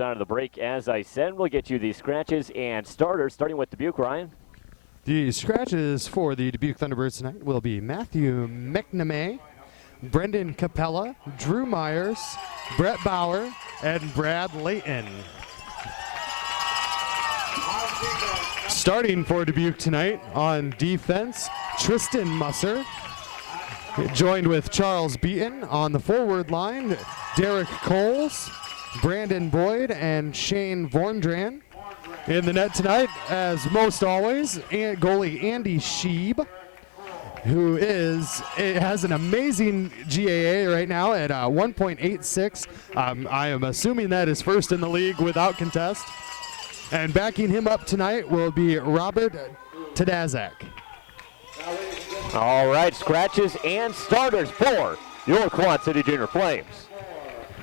Out of the break, as I said, we'll get you the scratches and starters, starting with Dubuque. Ryan. The scratches for the Dubuque Thunderbirds tonight will be Matthew McNamee, Brendan Capella, Drew Myers, Brett Bauer, and Brad Layton. Starting for Dubuque tonight on defense, Tristan Musser, joined with Charles Beaton. On the forward line, Derek Coles, Brandon Boyd, and Shane Vorndran. In the net tonight, as most always, goalie Andy Sheeb, who has an amazing GAA right now at 1.86. I am assuming that is first in the league without contest. And backing him up tonight will be Robert Tadazak. All right, scratches and starters for your Quad City Junior Flames.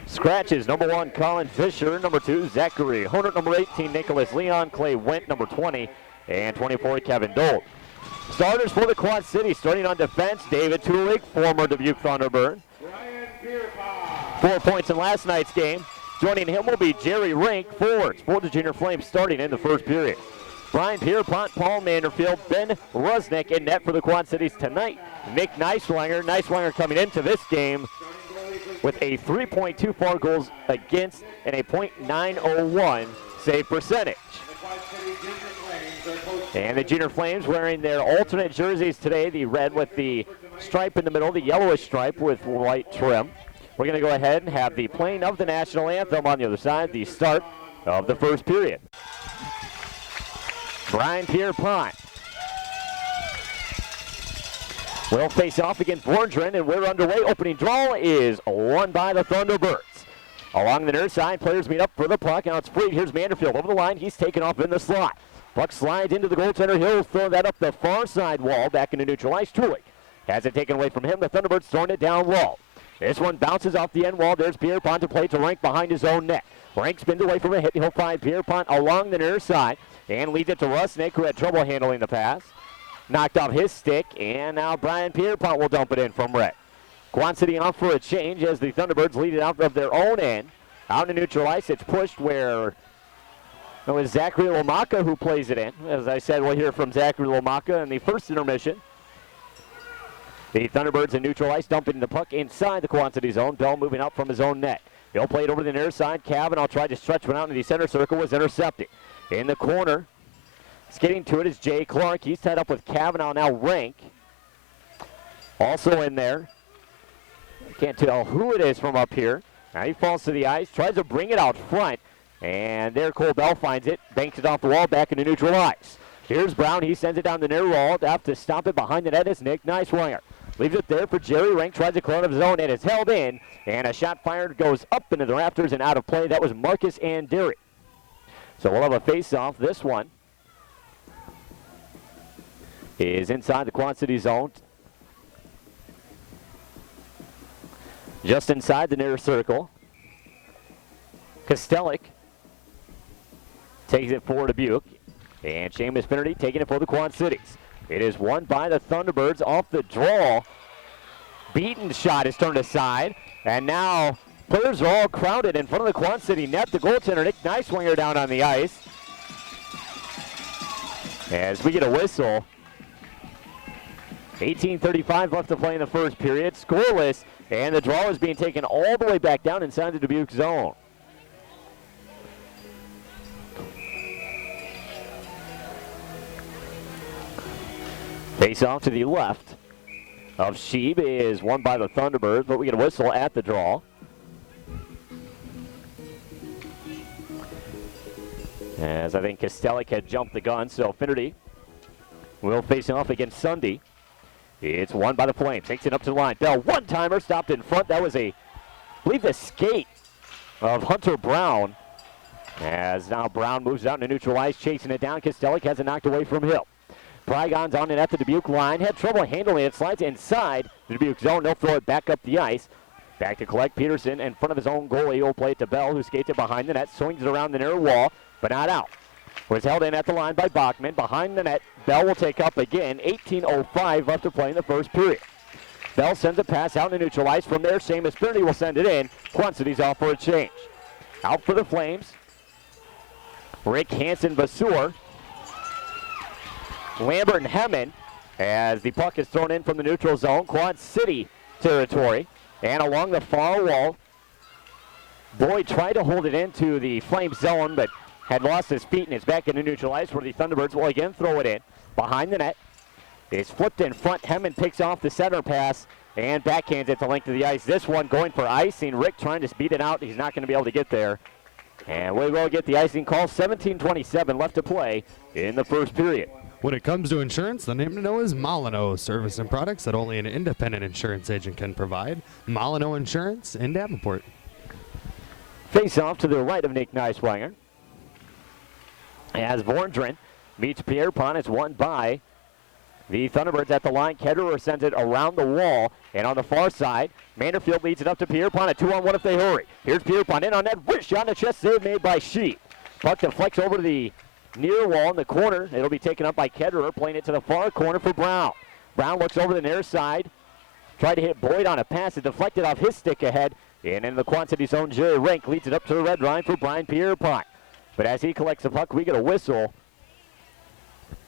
Scratches, number 1, Colin Fisher. Number 2, Zachary Honert. Number 18, Nicholas Leon. Clay Went, number 20. And 24, Kevin Dolt. Starters for the Quad City, starting on defense, David Tulig, former Dubuque Thunderbird. 4 points in last night's game. Joining him will be Jerry Rink, forwards for the Junior Flames, starting in the first period. Brian Pierpont, Paul Manderfield, Ben Rusnick in net for the Quad Cities tonight. Nick Neiswanger. Neiswanger coming into this game with a 3.24 goals against and a .901 save percentage. And the Junior Flames wearing their alternate jerseys today, the red with the stripe in the middle, the yellowish stripe with white trim. We're going to go ahead and have the playing of the national anthem on the other side, the start of the first period. Brian Pierpont will face off against Vorndran, and we're underway. Opening draw is won by the Thunderbirds. Along the near side, players meet up for the puck. Now it's free. Here's Manderfield over the line. He's taken off in the slot. Puck slides into the goaltender. He'll throw that up the far side wall, back into neutral ice. Tulik has it taken away from him. The Thunderbirds throwing it down low. This one bounces off the end wall. There's Pierpont to play to Rank behind his own net. Rank spins away from a hit. He'll find Pierpont along the near side and leads it to Rusnick, who had trouble handling the pass. Knocked off his stick, and now Brian Pierpont will dump it in from Red. Quad City off for a change as the Thunderbirds lead it out of their own end. Out in neutral ice, it's pushed where it was Zachary Lomaka who plays it in. As I said, we'll hear from Zachary Lomaka in the first intermission. The Thunderbirds in neutral ice dumping the puck inside the Quad City zone. Bell moving up from his own net. He'll play it over the near side. Kavanaugh tried to stretch one out into the center circle, was intercepted. In the corner, skating to it is Jay Clark. He's tied up with Kavanaugh, now Rank. Also in there, can't tell who it is from up here. Now he falls to the ice, tries to bring it out front, and there Cole Bell finds it, banks it off the wall, back into neutral ice. Here's Brown, he sends it down the near wall. To have to stop it behind the net is Nick Neiswanger. Leaves it there for Jerry Rank, tries to clear out of his own, and it's held in, and a shot fired goes up into the rafters and out of play. That was Marcus Anderi. So we'll have a face-off. This one is inside the Quad City zone. Just inside the near circle. Kostelik takes it for Dubuque. And Seamus Finnerty taking it for the Quad Cities. It is won by the Thunderbirds off the draw. Beaton's shot is turned aside. And now players are all crowded in front of the Quad City net. The goaltender, Nick Neiswanger, down on the ice. As we get a whistle. 18:35 left to play in the first period. Scoreless, and the draw is being taken all the way back down inside the Dubuque zone. Face off to the left of Sheeb is won by the Thunderbirds, but we get a whistle at the draw. As I think Kostelik had jumped the gun, so Finnerty will face off against Sunday. It's won by the Flames. Takes it up to the line. Bell, one-timer, stopped in front. That was I believe, the skate of Hunter Brown. As now Brown moves out into neutral ice, chasing it down. Kostelik has it knocked away from him. Prygon's on it at the Dubuque line. Had trouble handling it. Slides inside the Dubuque zone. They'll throw it back up the ice. Back to collect Peterson in front of his own goalie. He'll play it to Bell, who skates it behind the net. Swings it around the near wall, but not out. Was held in at the line by Bachman. Behind the net, Bell will take up again. 18:05 left to play in the first period. Bell sends a pass out into neutral ice. From there, Seamus Finnerty will send it in. Quad City's off for a change. Out for the Flames Rick, Hansen, Basur, Lambert, and Hemmen as the puck is thrown in from the neutral zone, Quad City territory. And along the far wall, Boyd tried to hold it into the Flame zone, but had lost his feet and is back into neutral ice where the Thunderbirds will again throw it in. Behind the net, it's flipped in front. Hemmen picks off the center pass and backhands it the length of the ice. This one going for icing. Rick trying to speed it out. He's not going to be able to get there. And we will get the icing call. 17:27 left to play in the first period. When it comes to insurance, the name to know is Molyneux, service and products that only an independent insurance agent can provide. Molyneux Insurance in Davenport. Face off to the right of Nick Neiswanger. As Vorndren meets Pierpont, it's won by the Thunderbirds at the line. Ketterer sends it around the wall, and on the far side, Manderfield leads it up to Pierpont. A 2-on-1 if they hurry. Here's Pierpont in on that wrist shot, and a chest save made by Sheet. Puck deflects over to the near wall in the corner. It'll be taken up by Ketterer, playing it to the far corner for Brown. Brown looks over the near side, tried to hit Boyd on a pass. It deflected off his stick ahead, and in the Quad City zone, Jerry Rink leads it up to the red line for Brian Pierpont. But as he collects the puck, we get a whistle.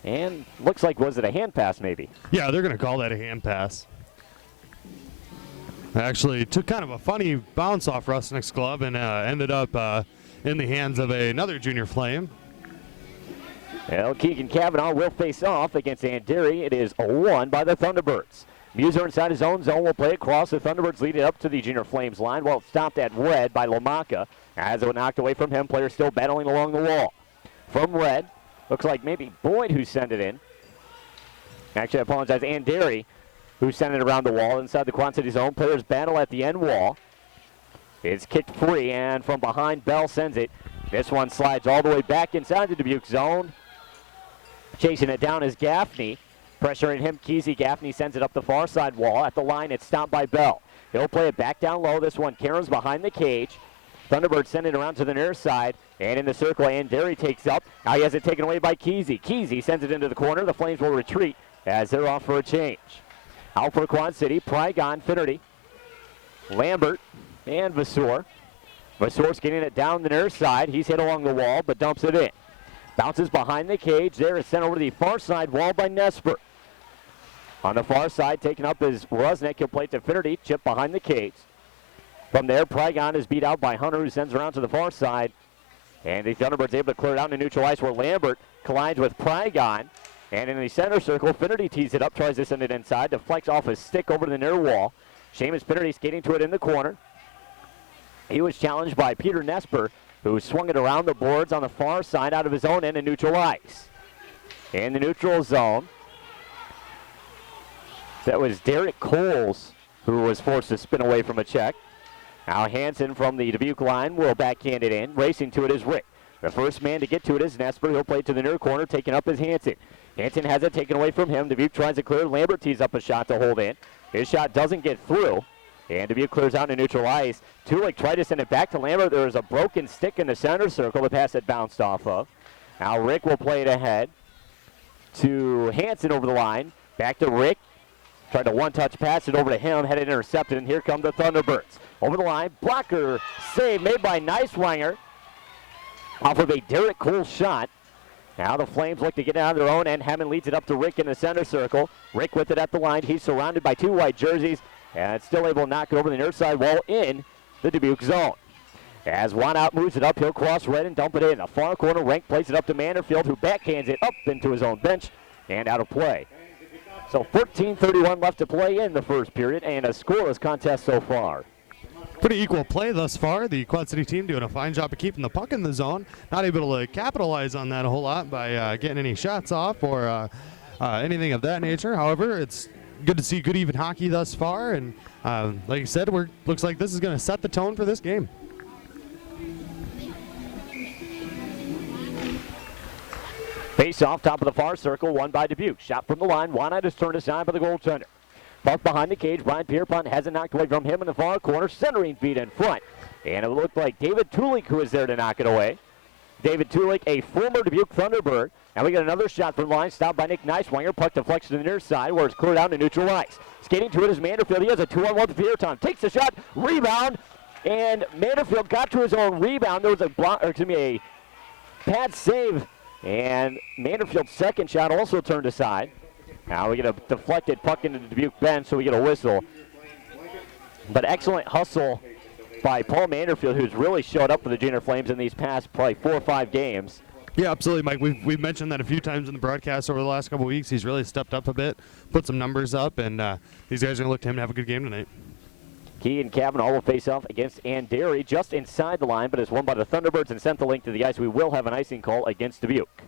And looks like, was it a hand pass maybe? Yeah, they're going to call that a hand pass. Actually, took kind of a funny bounce off Rusnick's glove and ended up in the hands of another junior Flame. Well, Keegan Cavanaugh will face off against Anderi. It is a 1 by the Thunderbirds. Muser inside his own zone will play it across. The Thunderbirds lead it up to the junior Flames line. Well, stopped at red by Lomaka. As it was knocked away from him, players still battling along the wall. From red, looks like maybe Boyd who sent it in. Actually, I apologize, Anderi who sent it around the wall inside the Quad City zone. Players battle at the end wall. It's kicked free, and from behind, Bell sends it. This one slides all the way back inside the Dubuque zone. Chasing it down is Gaffney. Pressuring him, Kesey. Gaffney sends it up the far side wall. At the line, it's stopped by Bell. He'll play it back down low. This one, Cairns behind the cage. Thunderbird send it around to the near side. And in the circle, Anderi takes up. Now he has it taken away by Kesey. Kesey sends it into the corner. The Flames will retreat as they're off for a change. Out for Quad City, Prygon, Finnerty, Lambert, and Vasor. Vasor's getting it down the near side. He's hit along the wall, but dumps it in. Bounces behind the cage. There is sent over to the far side wall by Nesper. On the far side, taken up is Rusnick. He'll play it to Finnerty, chip behind the cage. From there, Prygon is beat out by Hunter, who sends around to the far side. And the Thunderbirds able to clear it out into neutral ice where Lambert collides with Prygon. And in the center circle, Finnerty tees it up, tries to send it inside, deflects off his stick over to the near wall. Seamus Finnerty skating to it in the corner. He was challenged by Peter Nesper, who swung it around the boards on the far side out of his own end in neutral ice. In the neutral zone, that was Derek Coles who was forced to spin away from a check. Now Hansen from the Dubuque line will backhand it in. Racing to it is Rick. The first man to get to it is Nesper. He'll play it to the near corner, taking up is Hansen. Hansen has it taken away from him. Dubuque tries to clear. Lambert tees up a shot to hold in. His shot doesn't get through. And Dubuque clears out to neutral ice. Tulik tried to send it back to Lambert. There was a broken stick in the center circle. The pass it bounced off of. Now Rick will play it ahead to Hansen over the line. Back to Rick. Tried to one-touch pass it over to him. Had it intercepted, and here come the Thunderbirds. Over the line. Blocker save made by Neiswanger off of a Derek Cole shot. Now the Flames look to get it out of their own end. Hammond leads it up to Rick in the center circle. Rick with it at the line. He's surrounded by two white jerseys. And still able to knock it over the near side wall in the Dubuque zone. As Wanout moves it up, he'll cross red and dump it in. The far corner, Rank plays it up to Manderfield, who backhands it up into his own bench and out of play. So 14:31 left to play in the first period, and a scoreless contest so far. Pretty equal play thus far. The Quad City team doing a fine job of keeping the puck in the zone. Not able to capitalize on that a whole lot by getting any shots off or anything of that nature. However, it's good to see good even hockey thus far, and like you said, looks like this is going to set the tone for this game. Face off, top of the far circle, won by Dubuque. Shot from the line, Wanout is turned aside by the goaltender. Puck behind the cage, Brian Pierpont has it knocked away from him in the far corner, centering feet in front. And it looked like David Tulik who was there to knock it away. David Tulik, a former Dubuque Thunderbird. And we get another shot from the line, stopped by Nick Neiswanger. Puck deflects to the near side where it's cleared out to neutral ice. Skating to it is Manderfield. He has a 2-on-1 with Pierpont. Takes the shot, rebound, and Manderfield got to his own rebound. There was a pad save, and Manderfield's second shot also turned aside. Now we get a deflected puck into the Dubuque bench, so we get a whistle. But excellent hustle by Paul Manderfield, who's really showed up for the Junior Flames in these past probably 4 or 5 games. Yeah, absolutely, Mike. We've mentioned that a few times in the broadcast over the last couple of weeks. He's really stepped up a bit, put some numbers up, and these guys are going to look to him to have a good game tonight. Key and Kavanaugh will face off against Anderi just inside the line, but is won by the Thunderbirds and sent the link to the ice. We will have an icing call against Dubuque.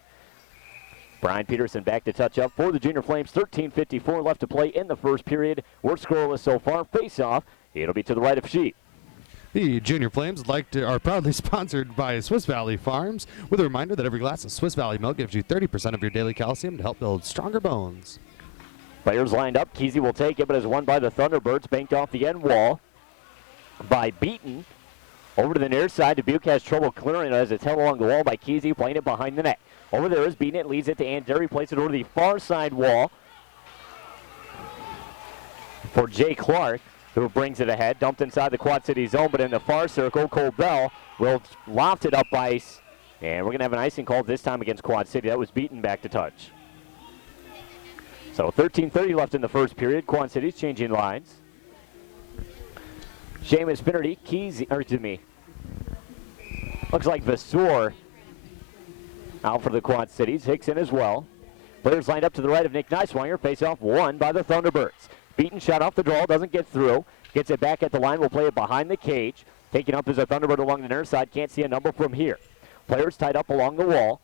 Brian Peterson back to touch up for the Junior Flames. 13:54 left to play in the first period. We're scoreless so far. Face off. It'll be to the right of Sheep. The Junior Flames are proudly sponsored by Swiss Valley Farms, with a reminder that every glass of Swiss Valley milk gives you 30% of your daily calcium to help build stronger bones. Players lined up. Kesey will take it, but is won by the Thunderbirds. Banked off the end wall by Beaton. Over to the near side. Dubuque has trouble clearing it as it's held along the wall by Kesey, playing it behind the net. Over there is Beaton. It leads it to Anderi. Plays it over to the far side wall for Jay Clark, who brings it ahead. Dumped inside the Quad City zone, but in the far circle, Cole Bell will loft it up ice. And we're going to have an icing call this time against Quad City. That was Beaton back to touch. So 13:30 left in the first period. Quad City's changing lines. Seamus Finnerty, Kesey, or excuse me. Looks like Vasseur out for the Quad Cities. Hickson as well. Players lined up to the right of Nick Neiswanger. Face off won by the Thunderbirds. Beaton shot off the draw, doesn't get through. Gets it back at the line. We'll play it behind the cage. Taking up is a Thunderbird along the near side. Can't see a number from here. Players tied up along the wall.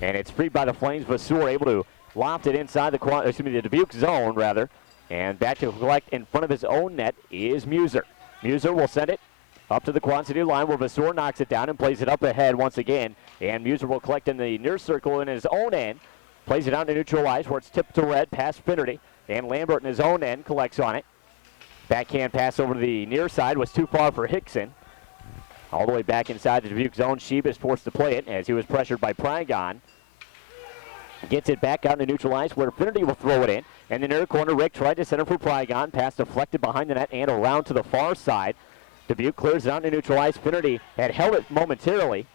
And it's freed by the Flames. Vasseur able to loft it inside the Dubuque zone, rather. And back to collect in front of his own net is Muser. Muser will send it up to the Quad City line where Vasseur knocks it down and plays it up ahead once again. And Muser will collect in the near circle in his own end. Plays it out to neutral ice where it's tipped to red past Finnerty. And Lambert in his own end collects on it. Backhand pass over to the near side was too far for Hickson. All the way back inside the Dubuque zone. Sheep is forced to play it as he was pressured by Prygon. Gets it back out into neutral ice where Finnerty will throw it in. And the near corner, Rick tried to center for Prygon. Pass deflected behind the net and around to the far side. Dubuque clears it out into neutral ice. Finnerty had held it momentarily.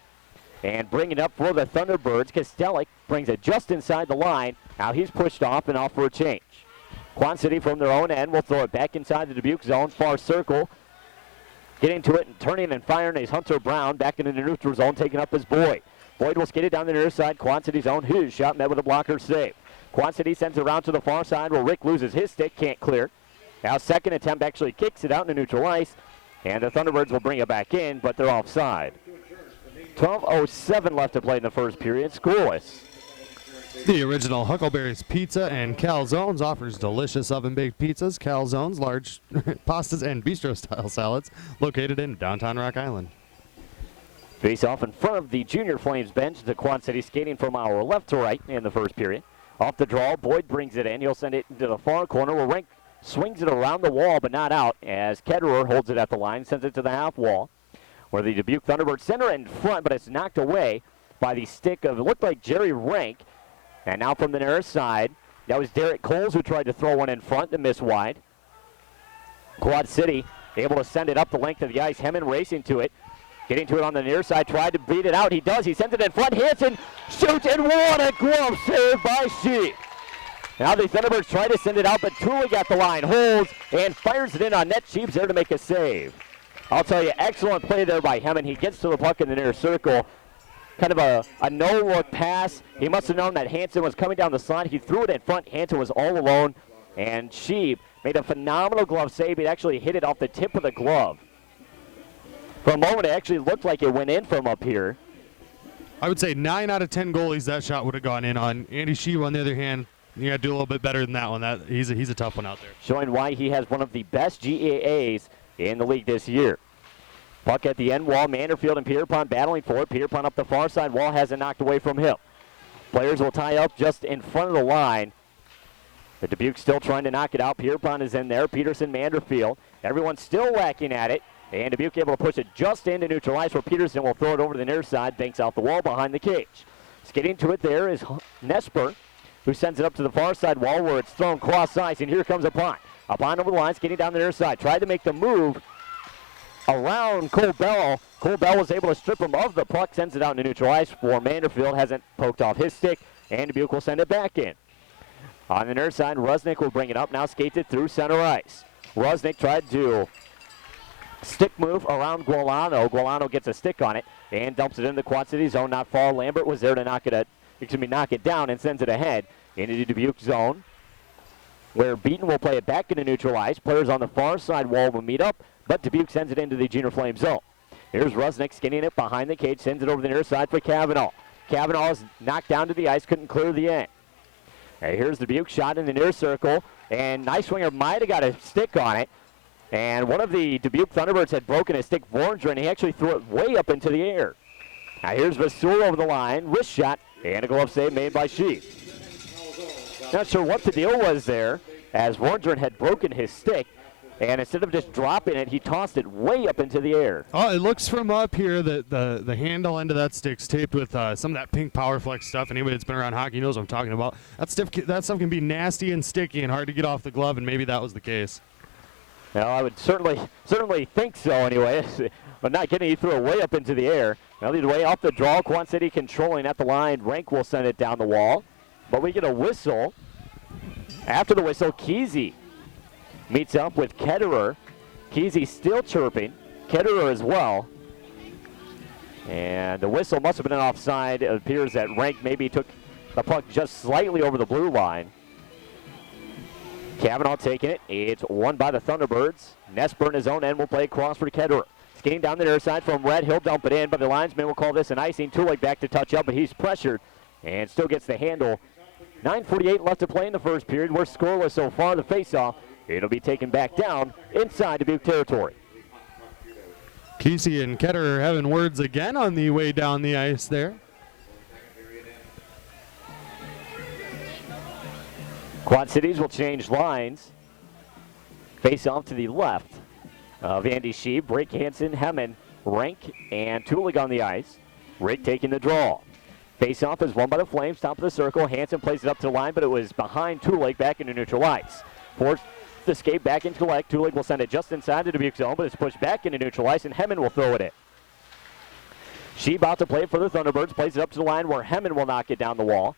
And bringing it up for the Thunderbirds. Kostelik brings it just inside the line. Now he's pushed off and off for a change. Quad City from their own end will throw it back inside the Dubuque zone. Far circle. Getting to it and turning and firing is Hunter Brown. Back into the neutral zone, taking up his Boyd. Boyd will skid it down the near side. Quad City's own. His shot met with a blocker save. Quad City sends it around to the far side where Rick loses his stick. Can't clear. Now second attempt actually kicks it out into neutral ice. And the Thunderbirds will bring it back in, but they're offside. 12:07 left to play in the first period. Scoreless. The original Huckleberry's Pizza and Calzones offers delicious oven-baked pizzas, calzones, large pastas, and bistro-style salads located in downtown Rock Island. Face off in front of the Junior Flames bench. The Quad City skating from our left to right in the first period. Off the draw, Boyd brings it in. He'll send it into the far corner where Rink swings it around the wall but not out as Ketterer holds it at the line, sends it to the half wall where the Dubuque Thunderbirds center in front, but it's knocked away by the stick of, it looked like Jerry Rank. And now from the near side, that was Derek Coles who tried to throw one in front to miss wide. Quad City able to send it up the length of the ice. Hemmen racing to it. Getting to it on the near side, tried to beat it out. He does. He sends it in front, hits and shoots, and what a glove save by Sheep. Now the Thunderbirds try to send it out, but Tooley got the line, holds, and fires it in on net. Sheep's there to make a save. I'll tell you, excellent play there by Hemmen. He gets to the puck in the near circle. Kind of a no-look pass. He must have known that Hansen was coming down the slide. He threw it in front. Hansen was all alone, and Sheep made a phenomenal glove save. He actually hit it off the tip of the glove. For a moment, it actually looked like it went in from up here. I would say 9 out of 10 goalies that shot would have gone in on. Andy Sheep, on the other hand, you got to do a little bit better than that one. He's a tough one out there. Showing why he has one of the best GAAs in the league this year. Puck at the end wall. Manderfield and Pierpont battling for it. Pierpont up the far side wall, has it knocked away from him. Players will tie up just in front of the line. The Dubuque still trying to knock it out. Pierpont is in there. Peterson, Manderfield. Everyone's still whacking at it. And Dubuque able to push it just into neutral ice where Peterson will throw it over to the near side. Banks out the wall behind the cage. Skating to it there is Nesper, who sends it up to the far side wall where it's thrown cross ice. And here comes Apon. Apon over the line, skating down the near side. Tried to make the move. around Cole Bell. Cole Bell was able to strip him of the puck, sends it out into neutral ice for Manderfield. Hasn't poked off his stick, and Dubuque will send it back in. On the near side, Rusnick will bring it up, now skates it through center ice. Rusnick tried to stick move around Gualano. Gualano gets a stick on it and dumps it in the Quad City zone, not far. Lambert was there to knock it down and sends it ahead into the Dubuque zone, where Beaton will play it back into neutral ice. Players on the far side wall will meet up, but Dubuque sends it into the Junior Flame zone. Here's Rusnick skinning it behind the cage, sends it over the near side for Cavanaugh. Cavanaugh is knocked down to the ice, couldn't clear the end. And here's the Dubuque shot in the near circle, and nice swinger might have got a stick on it. And one of the Dubuque Thunderbirds had broken his stick, Vorndren, and he actually threw it way up into the air. Now here's Vasul over the line, wrist shot, and a glove save made by Sheep. Not sure what the deal was there, as Vorndren had broken his stick, and instead of just dropping it, he tossed it way up into the air. Oh, it looks from up here that the handle end of that stick's taped with some of that pink PowerFlex stuff. Anybody that's been around hockey knows what I'm talking about. That stuff can be nasty and sticky and hard to get off the glove, and maybe that was the case. Well, I would certainly think so anyway, but not getting, he threw it way up into the air. Now lead way off the draw, Quad City controlling at the line. Rank will send it down the wall, but we get a whistle. After the whistle, Kesey meets up with Ketterer. Kesey still chirping, Ketterer as well. And the whistle must have been an offside. It appears that Rank maybe took the puck just slightly over the blue line. Cavanaugh taking it. It's won by the Thunderbirds. Nesper in his own end will play across for Ketterer. Skating down the near side from Red. He'll dump it in, but the linesman will call this an icing. Tulik back to touch up, but he's pressured and still gets the handle. 9:48 left to play in the first period. We're scoreless so far. The faceoff, it'll be taken back down inside Dubuque territory. Kesey and Ketterer having words again on the way down the ice there. Quad Cities will change lines. Face off to the left of Andy Sheep. Rick Hansen, Hemmen, Rank, and Tulig on the ice. Rick taking the draw. Face off is won by the Flames. Top of the circle. Hansen plays it up to the line, but it was behind Tulig back into neutral ice. Forced to skate back into Tulig. Tulig will send it just inside the Dubuque zone, but it's pushed back into neutral ice, and Hemmen will throw it in. Sheep out to play it for the Thunderbirds. Plays it up to the line where Hemmen will knock it down the wall.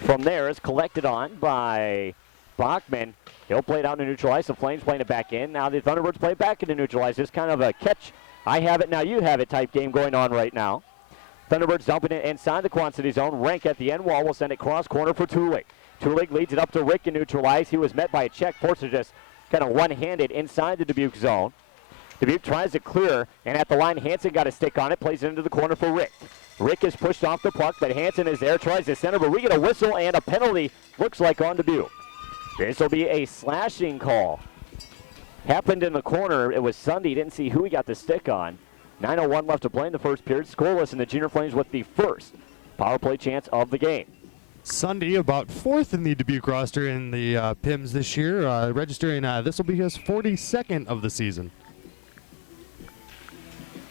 From there is collected on by Bachman. He'll play it out in neutral ice. The Flames playing it back in. Now the Thunderbirds play it back into neutral ice. It's kind of a catch, I have it, now you have it type game going on right now. Thunderbirds dumping it inside the Quad City zone. Rank at the end wall will send it cross corner for Tulig. Tulig leads it up to Rick in neutral ice. He was met by a check, forced to just kind of one-handed inside the Dubuque zone. Dubuque tries to clear, and at the line, Hansen got a stick on it, plays it into the corner for Rick. Rick is pushed off the puck, but Hansen is there, tries to center, but we get a whistle and a penalty, looks like on Dubuque. This will be a slashing call. Happened in the corner. It was Sunday. Didn't see who he got the stick on. 9:01 left to play in the first period. Scoreless, and the Junior Flames with the first power play chance of the game. Sunday, about fourth in the Dubuque roster in the PIMS this year, registering this will be his 42nd of the season.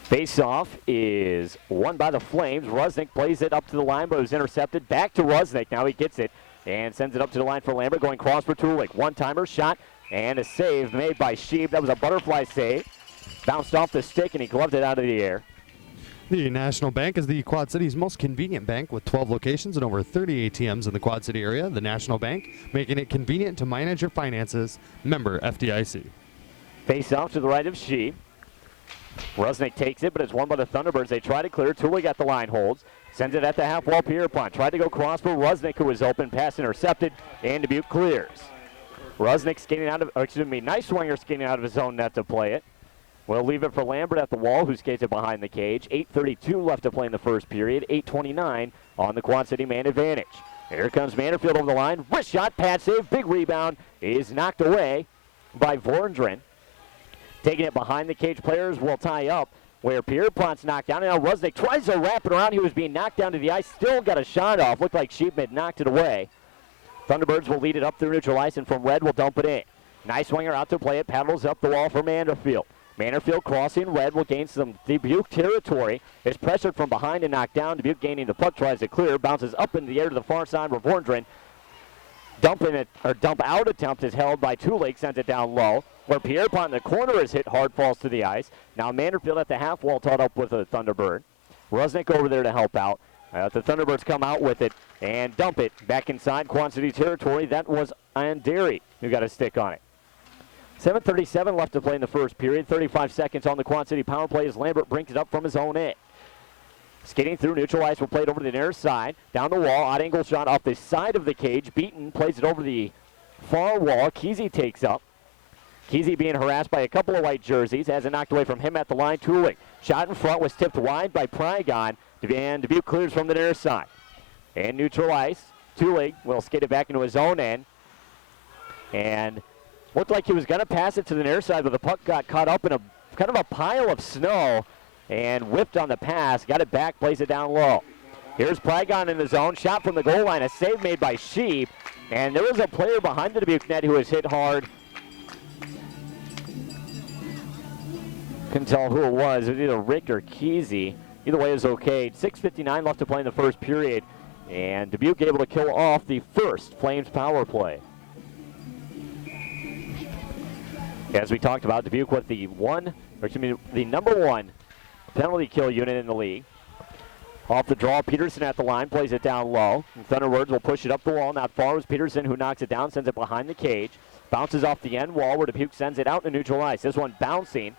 Face-off is won by the Flames. Rusnick plays it up to the line, but it was intercepted. Back to Rusnick. Now he gets it and sends it up to the line for Lambert, going cross for Tulik. One-timer shot and a save made by Sheep. That was a butterfly save. Bounced off the stick, and he gloved it out of the air. The National Bank is the Quad City's most convenient bank with 12 locations and over 30 ATMs in the Quad City area. The National Bank, making it convenient to manage your finances. Member FDIC. Face-off to the right of Sheep. Rusnick takes it, but it's won by the Thunderbirds. They try to clear. Tulig at the line holds. Sends it at the half-wall. Pierpont tried to go cross for Rusnick, who was open. Pass intercepted, and Dubuque clears. Rusnick skating out of, nice swinger skating out of his own net to play it. We'll leave it for Lambert at the wall, who skates it behind the cage. 8:32 left to play in the first period. 8:29 on the Quad City man advantage. Here comes Manderfield over the line. Wrist shot, pad save, big rebound is knocked away by Vorndren. Taking it behind the cage, players will tie up where Pierpont's knocked down. And now Rusnick tries to wrap it around. He was being knocked down to the ice. Still got a shot off. Looked like Sheep had knocked it away. Thunderbirds will lead it up through neutral ice, and from Red will dump it in. Nice swinger out to play it. Paddles up the wall for Manderfield. Manderfield crossing. Red will gain some Dubuque territory. Is pressured from behind and knocked down. Dubuque gaining the puck. Tries to clear. Bounces up in the air to the far side where Vorndren dump out attempt is held by Tulik, sends it down low. Where Pierpont in the corner is hit hard, falls to the ice. Now Manderfield at the half wall taught up with a Thunderbird. Rusnick over there to help out. The Thunderbirds come out with it and dump it back inside Quad City territory. That was Anderi who got a stick on it. 7:37 left to play in the first period. 35 seconds on the Quad City power play as Lambert brings it up from his own end. Skating through neutral ice will play it over to the near side. Down the wall, odd angle shot off the side of the cage. Beaton plays it over the far wall. Kesey takes up. Kesey being harassed by a couple of white jerseys. Has it knocked away from him at the line. Tulik. Shot in front was tipped wide by Prygon. And Dubuque clears from the near side. And neutral ice. Tulik will skate it back into his own end. And looked like he was going to pass it to the near side, but the puck got caught up in a kind of a pile of snow and whipped on the pass. Got it back, plays it down low. Here's Prygon in the zone. Shot from the goal line. A save made by Sheep. And there was a player behind the Dubuque net who was hit hard. Couldn't tell who it was. It was either Rick or Kesey. Either way, it was okay. 6:59 left to play in the first period. And Dubuque able to kill off the first Flames power play. As we talked about, Dubuque with the number one penalty kill unit in the league. Off the draw, Peterson at the line, plays it down low. And Thunderbirds will push it up the wall. Not far was Peterson, who knocks it down, sends it behind the cage. Bounces off the end wall where Dubuque sends it out to neutral ice. This one bouncing.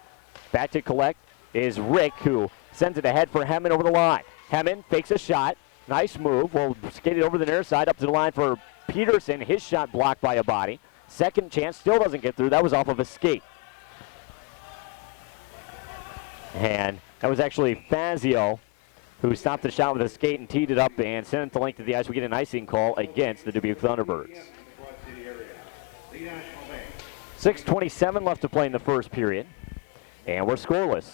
Back to collect is Rick, who sends it ahead for Hemmen over the line. Hemmen fakes a shot. Nice move. Will skate it over the near side up to the line for Peterson. His shot blocked by a body. Second chance, still doesn't get through. That was off of a skate. And that was actually Fazio who stopped the shot with a skate and teed it up and sent it the length of the ice. We get an icing call against the Dubuque Thunderbirds. 6:27 left to play in the first period. And we're scoreless.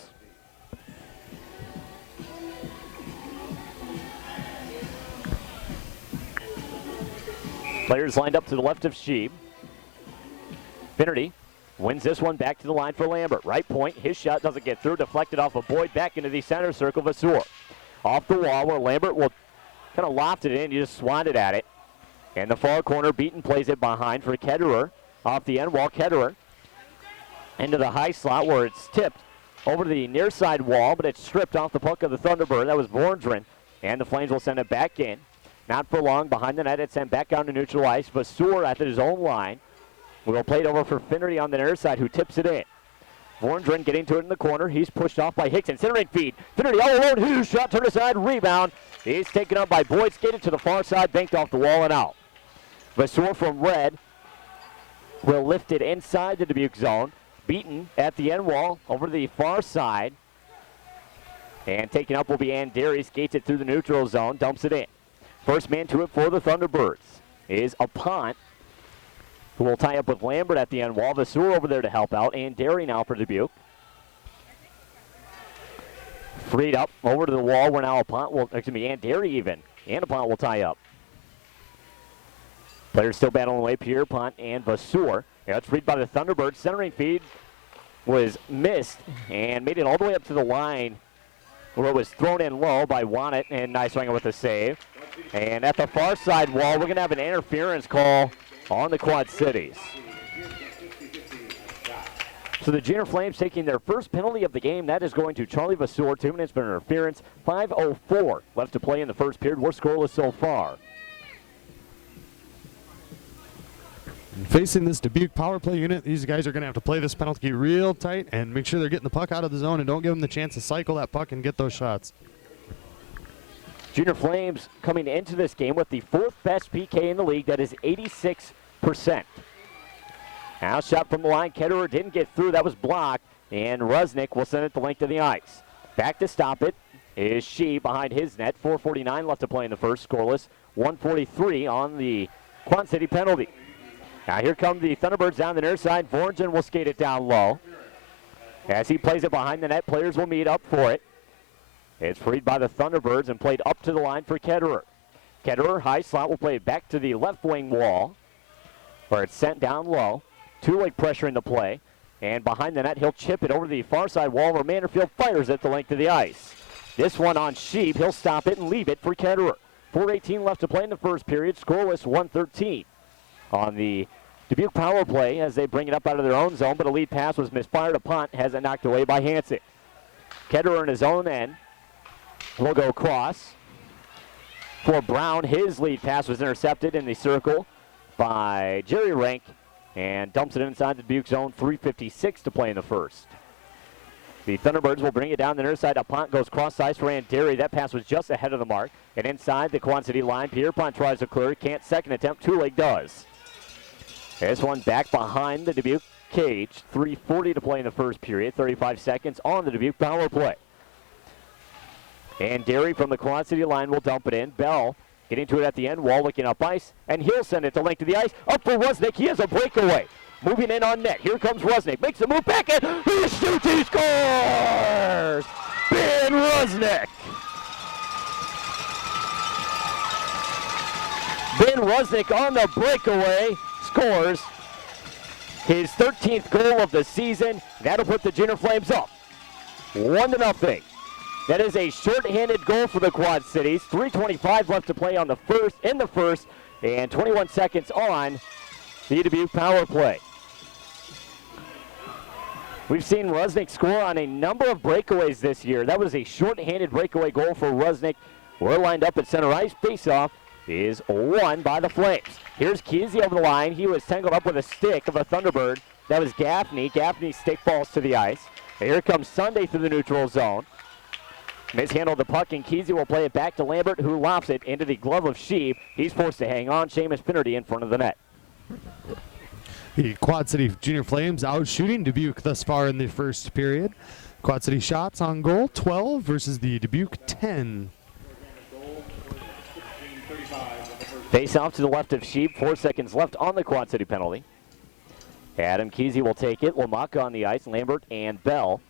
Players lined up to the left of Sheep. Finnerty wins this one back to the line for Lambert. Right point, his shot doesn't get through, deflected off of Boyd back into the center circle. Vasseur off the wall where Lambert will kind of loft it in. You just swatted at it. And the far corner, Beaton plays it behind for Ketterer. Off the end wall, Ketterer into the high slot where it's tipped over the near side wall, but it's stripped off the puck of the Thunderbird. That was Vorndren, and the Flames will send it back in. Not for long, behind the net, it's sent back down to neutral ice. Vasseur at his own line. We'll play it over for Finnerty on the near side, who tips it in. Vorndren getting to it in the corner. He's pushed off by Hickson. Centering feed. Finnerty all alone. Huge shot, turn aside, rebound. He's taken up by Boyd, skated to the far side, banked off the wall and out. Vasseur from red will lift it inside the Dubuque zone. Beaten at the end wall over the far side. And taken up will be Anderi. Skates it through the neutral zone, dumps it in. First man to it for the Thunderbirds is Apont, who will tie up with Lambert at the end wall. Vasseur over there to help out. Anderi now for Dubuque. Freed up over to the wall where now Anderi even. And Apont will tie up. Players still battling away, Pierpont and Vasseur. Yeah, it's freed by the Thunderbirds. Centering feed was missed and made it all the way up to the line where it was thrown in low by Wannett, and nice swing with a save. And at the far side wall, we're going to have an interference call on the Quad Cities. So the Junior Flames taking their first penalty of the game. That is going to Charlie Vasseur. 2 minutes for interference. 5:04 left to play in the first period. We're scoreless so far. And facing this Dubuque power play unit, these guys are going to have to play this penalty real tight and make sure they're getting the puck out of the zone and don't give them the chance to cycle that puck and get those shots. Junior Flames coming into this game with the 4th best PK in the league. That is 86%. Now shot from the line. Ketterer didn't get through. That was blocked. And Rusnick will send it the length of the ice. Back to stop it is Shee behind his net. 4:49 left to play in the first. Scoreless. 1:43 on the Quad City penalty. Now here come the Thunderbirds down the near side. Vornsen will skate it down low. As he plays it behind the net, players will meet up for it. It's freed by the Thunderbirds and played up to the line for Ketterer. Ketterer, high slot, will play it back to the left wing wall, where it's sent down low. Two-leg pressure in the play. And behind the net, he'll chip it over the far side wall where Manderfield fires it the length of the ice. This one on Sheep. He'll stop it and leave it for Ketterer. 4:18 left to play in the first period. Scoreless 1:13. on the Dubuque power play as they bring it up out of their own zone, but a lead pass was misfired. A punt has it knocked away by Hansen. Ketterer in his own end will go cross for Brown. His lead pass was intercepted in the circle by Jerry Rank and dumps it inside the Dubuque zone. 3:56 to play in the first. The Thunderbirds will bring it down the near side. A punt goes cross ice for Derry. That pass was just ahead of the mark. And inside the Quad City line, Pierpont tries to clear. Can't. Second attempt. Two-leg does. This one back behind the Dubuque cage. 3:40 to play in the first period. 35 seconds on the Dubuque power play. And Derry from the Quad City line will dump it in. Bell getting to it at the end. Wall looking up ice. And he'll send it to length of the ice. Up for Rusnick. He has a breakaway. Moving in on net. Here comes Rusnick. Makes a move back in. He shoots. He scores! Ben Rusnick. Ben Rusnick on the breakaway. Scores his 13th goal of the season. That'll put the Junior Flames up 1-0. That is a short-handed goal for the Quad Cities. 3:25 left to play in the first, and 21 seconds on the Dubuque power play. We've seen Rusnick score on a number of breakaways this year. That was a short-handed breakaway goal for Rusnick. We're lined up at center ice. Face-off is won by the Flames. Here's Kesey over the line. He was tangled up with a stick of a Thunderbird. That was Gaffney. Gaffney's stick falls to the ice. And here comes Sunday through the neutral zone. Mishandled the puck, and Kesey will play it back to Lambert, who lofts it into the glove of Sheeb. He's forced to hang on. Seamus Finnerty in front of the net. The Quad City Junior Flames out shooting Dubuque thus far in the first period. Quad City shots on goal, 12 versus the Dubuque 10. Face off to the left of Sheeb. 4 seconds left on the Quad City penalty. Adam Kesey will take it. Lamaka on the ice. Lambert and Bell.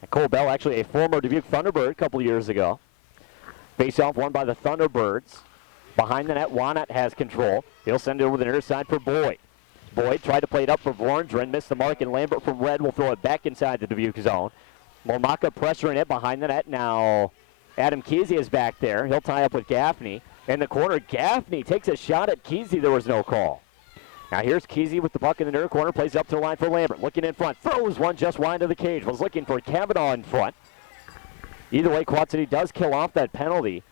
And Cole Bell, actually a former Dubuque Thunderbird a couple years ago. Face off won by the Thunderbirds. Behind the net, Wanat has control. He'll send it over the near side for Boyd. Boyd tried to play it up for Vorndren, missed the mark, and Lambert from Red will throw it back inside the Dubuque zone. Lamaka pressuring it behind the net. Now Adam Kesey is back there. He'll tie up with Gaffney. In the corner, Gaffney takes a shot at Kesey. There was no call. Now here's Kesey with the puck in the near corner. Plays up to the line for Lambert. Looking in front. Throws one just wide of the cage. Was looking for Kavanaugh in front. Either way, Quad City does kill off that penalty.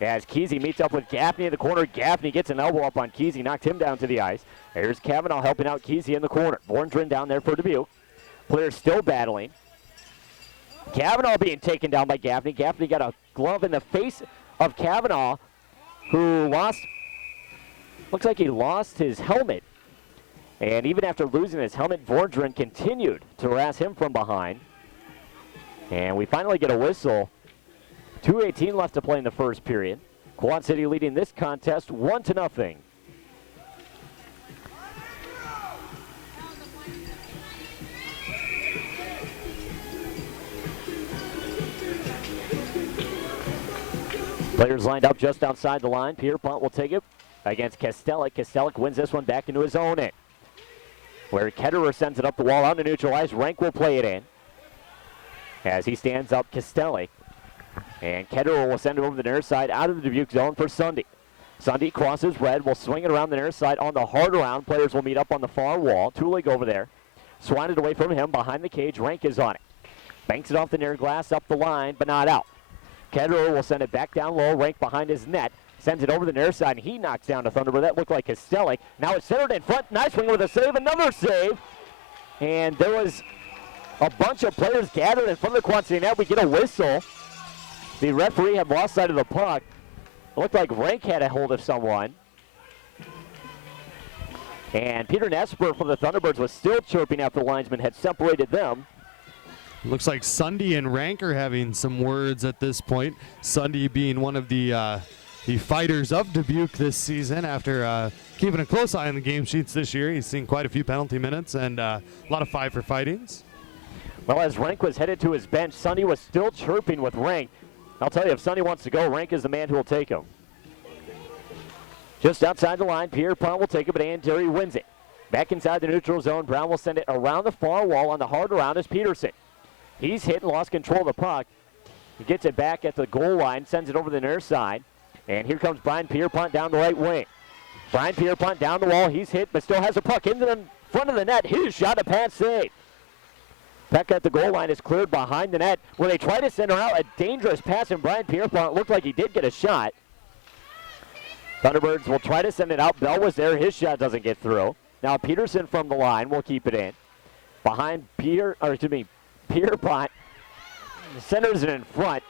As Kesey meets up with Gaffney in the corner. Gaffney gets an elbow up on Kesey. Knocked him down to the ice. Here's Kavanaugh helping out Kesey in the corner. Vorndren down there for Dubuque. Players still battling. Kavanaugh being taken down by Gaffney. Gaffney got a glove in the face of Kavanaugh, who looks like he lost his helmet. And even after losing his helmet, Vorndren continued to harass him from behind. And we finally get a whistle. 2:18 left to play in the first period. Quad City leading this contest 1-0. Players lined up just outside the line. Pierpont will take it against Kostelic. Kostelic wins this one back into his own end, where Ketterer sends it up the wall on the neutral ice. Rank will play it in as he stands up Kostelic. And Ketterer will send it over the near side out of the Dubuque zone for Sunday. Sunday crosses Red, will swing it around the near side on the hard around. Players will meet up on the far wall. Tulig over there. Swatted away from him behind the cage. Rank is on it. Banks it off the near glass, up the line, but not out. Ketterer will send it back down low. Rank behind his net. Sends it over the near side, and he knocks down a Thunderbird. That looked like Kostelic. Now it's centered in front. Nice swing with a save. Another save. And there was a bunch of players gathered in front of the Quad City net. We get a whistle. The referee had lost sight of the puck. It looked like Rank had a hold of someone. And Peter Nesper from the Thunderbirds was still chirping after the linesman had separated them. Looks like Sunday and Rank are having some words at this point. Sunday being one of the fighters of Dubuque this season after keeping a close eye on the game sheets this year. He's seen quite a few penalty minutes and a lot of 5-for-fightings. Well, as Rank was headed to his bench, Sunday was still chirping with Rank. I'll tell you, if Sunday wants to go, Rank is the man who will take him. Just outside the line, Pierpont will take it, but Terry wins it. Back inside the neutral zone, Brown will send it around the far wall. On the hard around is Peterson. He's hit and lost control of the puck. He gets it back at the goal line, sends it over the near side. And here comes Brian Pierpont down the right wing. Brian Pierpont down the wall. He's hit, but still has a puck into the front of the net. His shot, a pass save. Peck at the goal line is cleared behind the net. When they try to send her out, a dangerous pass, and Brian Pierpont looked like he did get a shot. Thunderbirds will try to send it out. Bell was there. His shot doesn't get through. Now Peterson from the line will keep it in. Behind Pierpont centers it in front.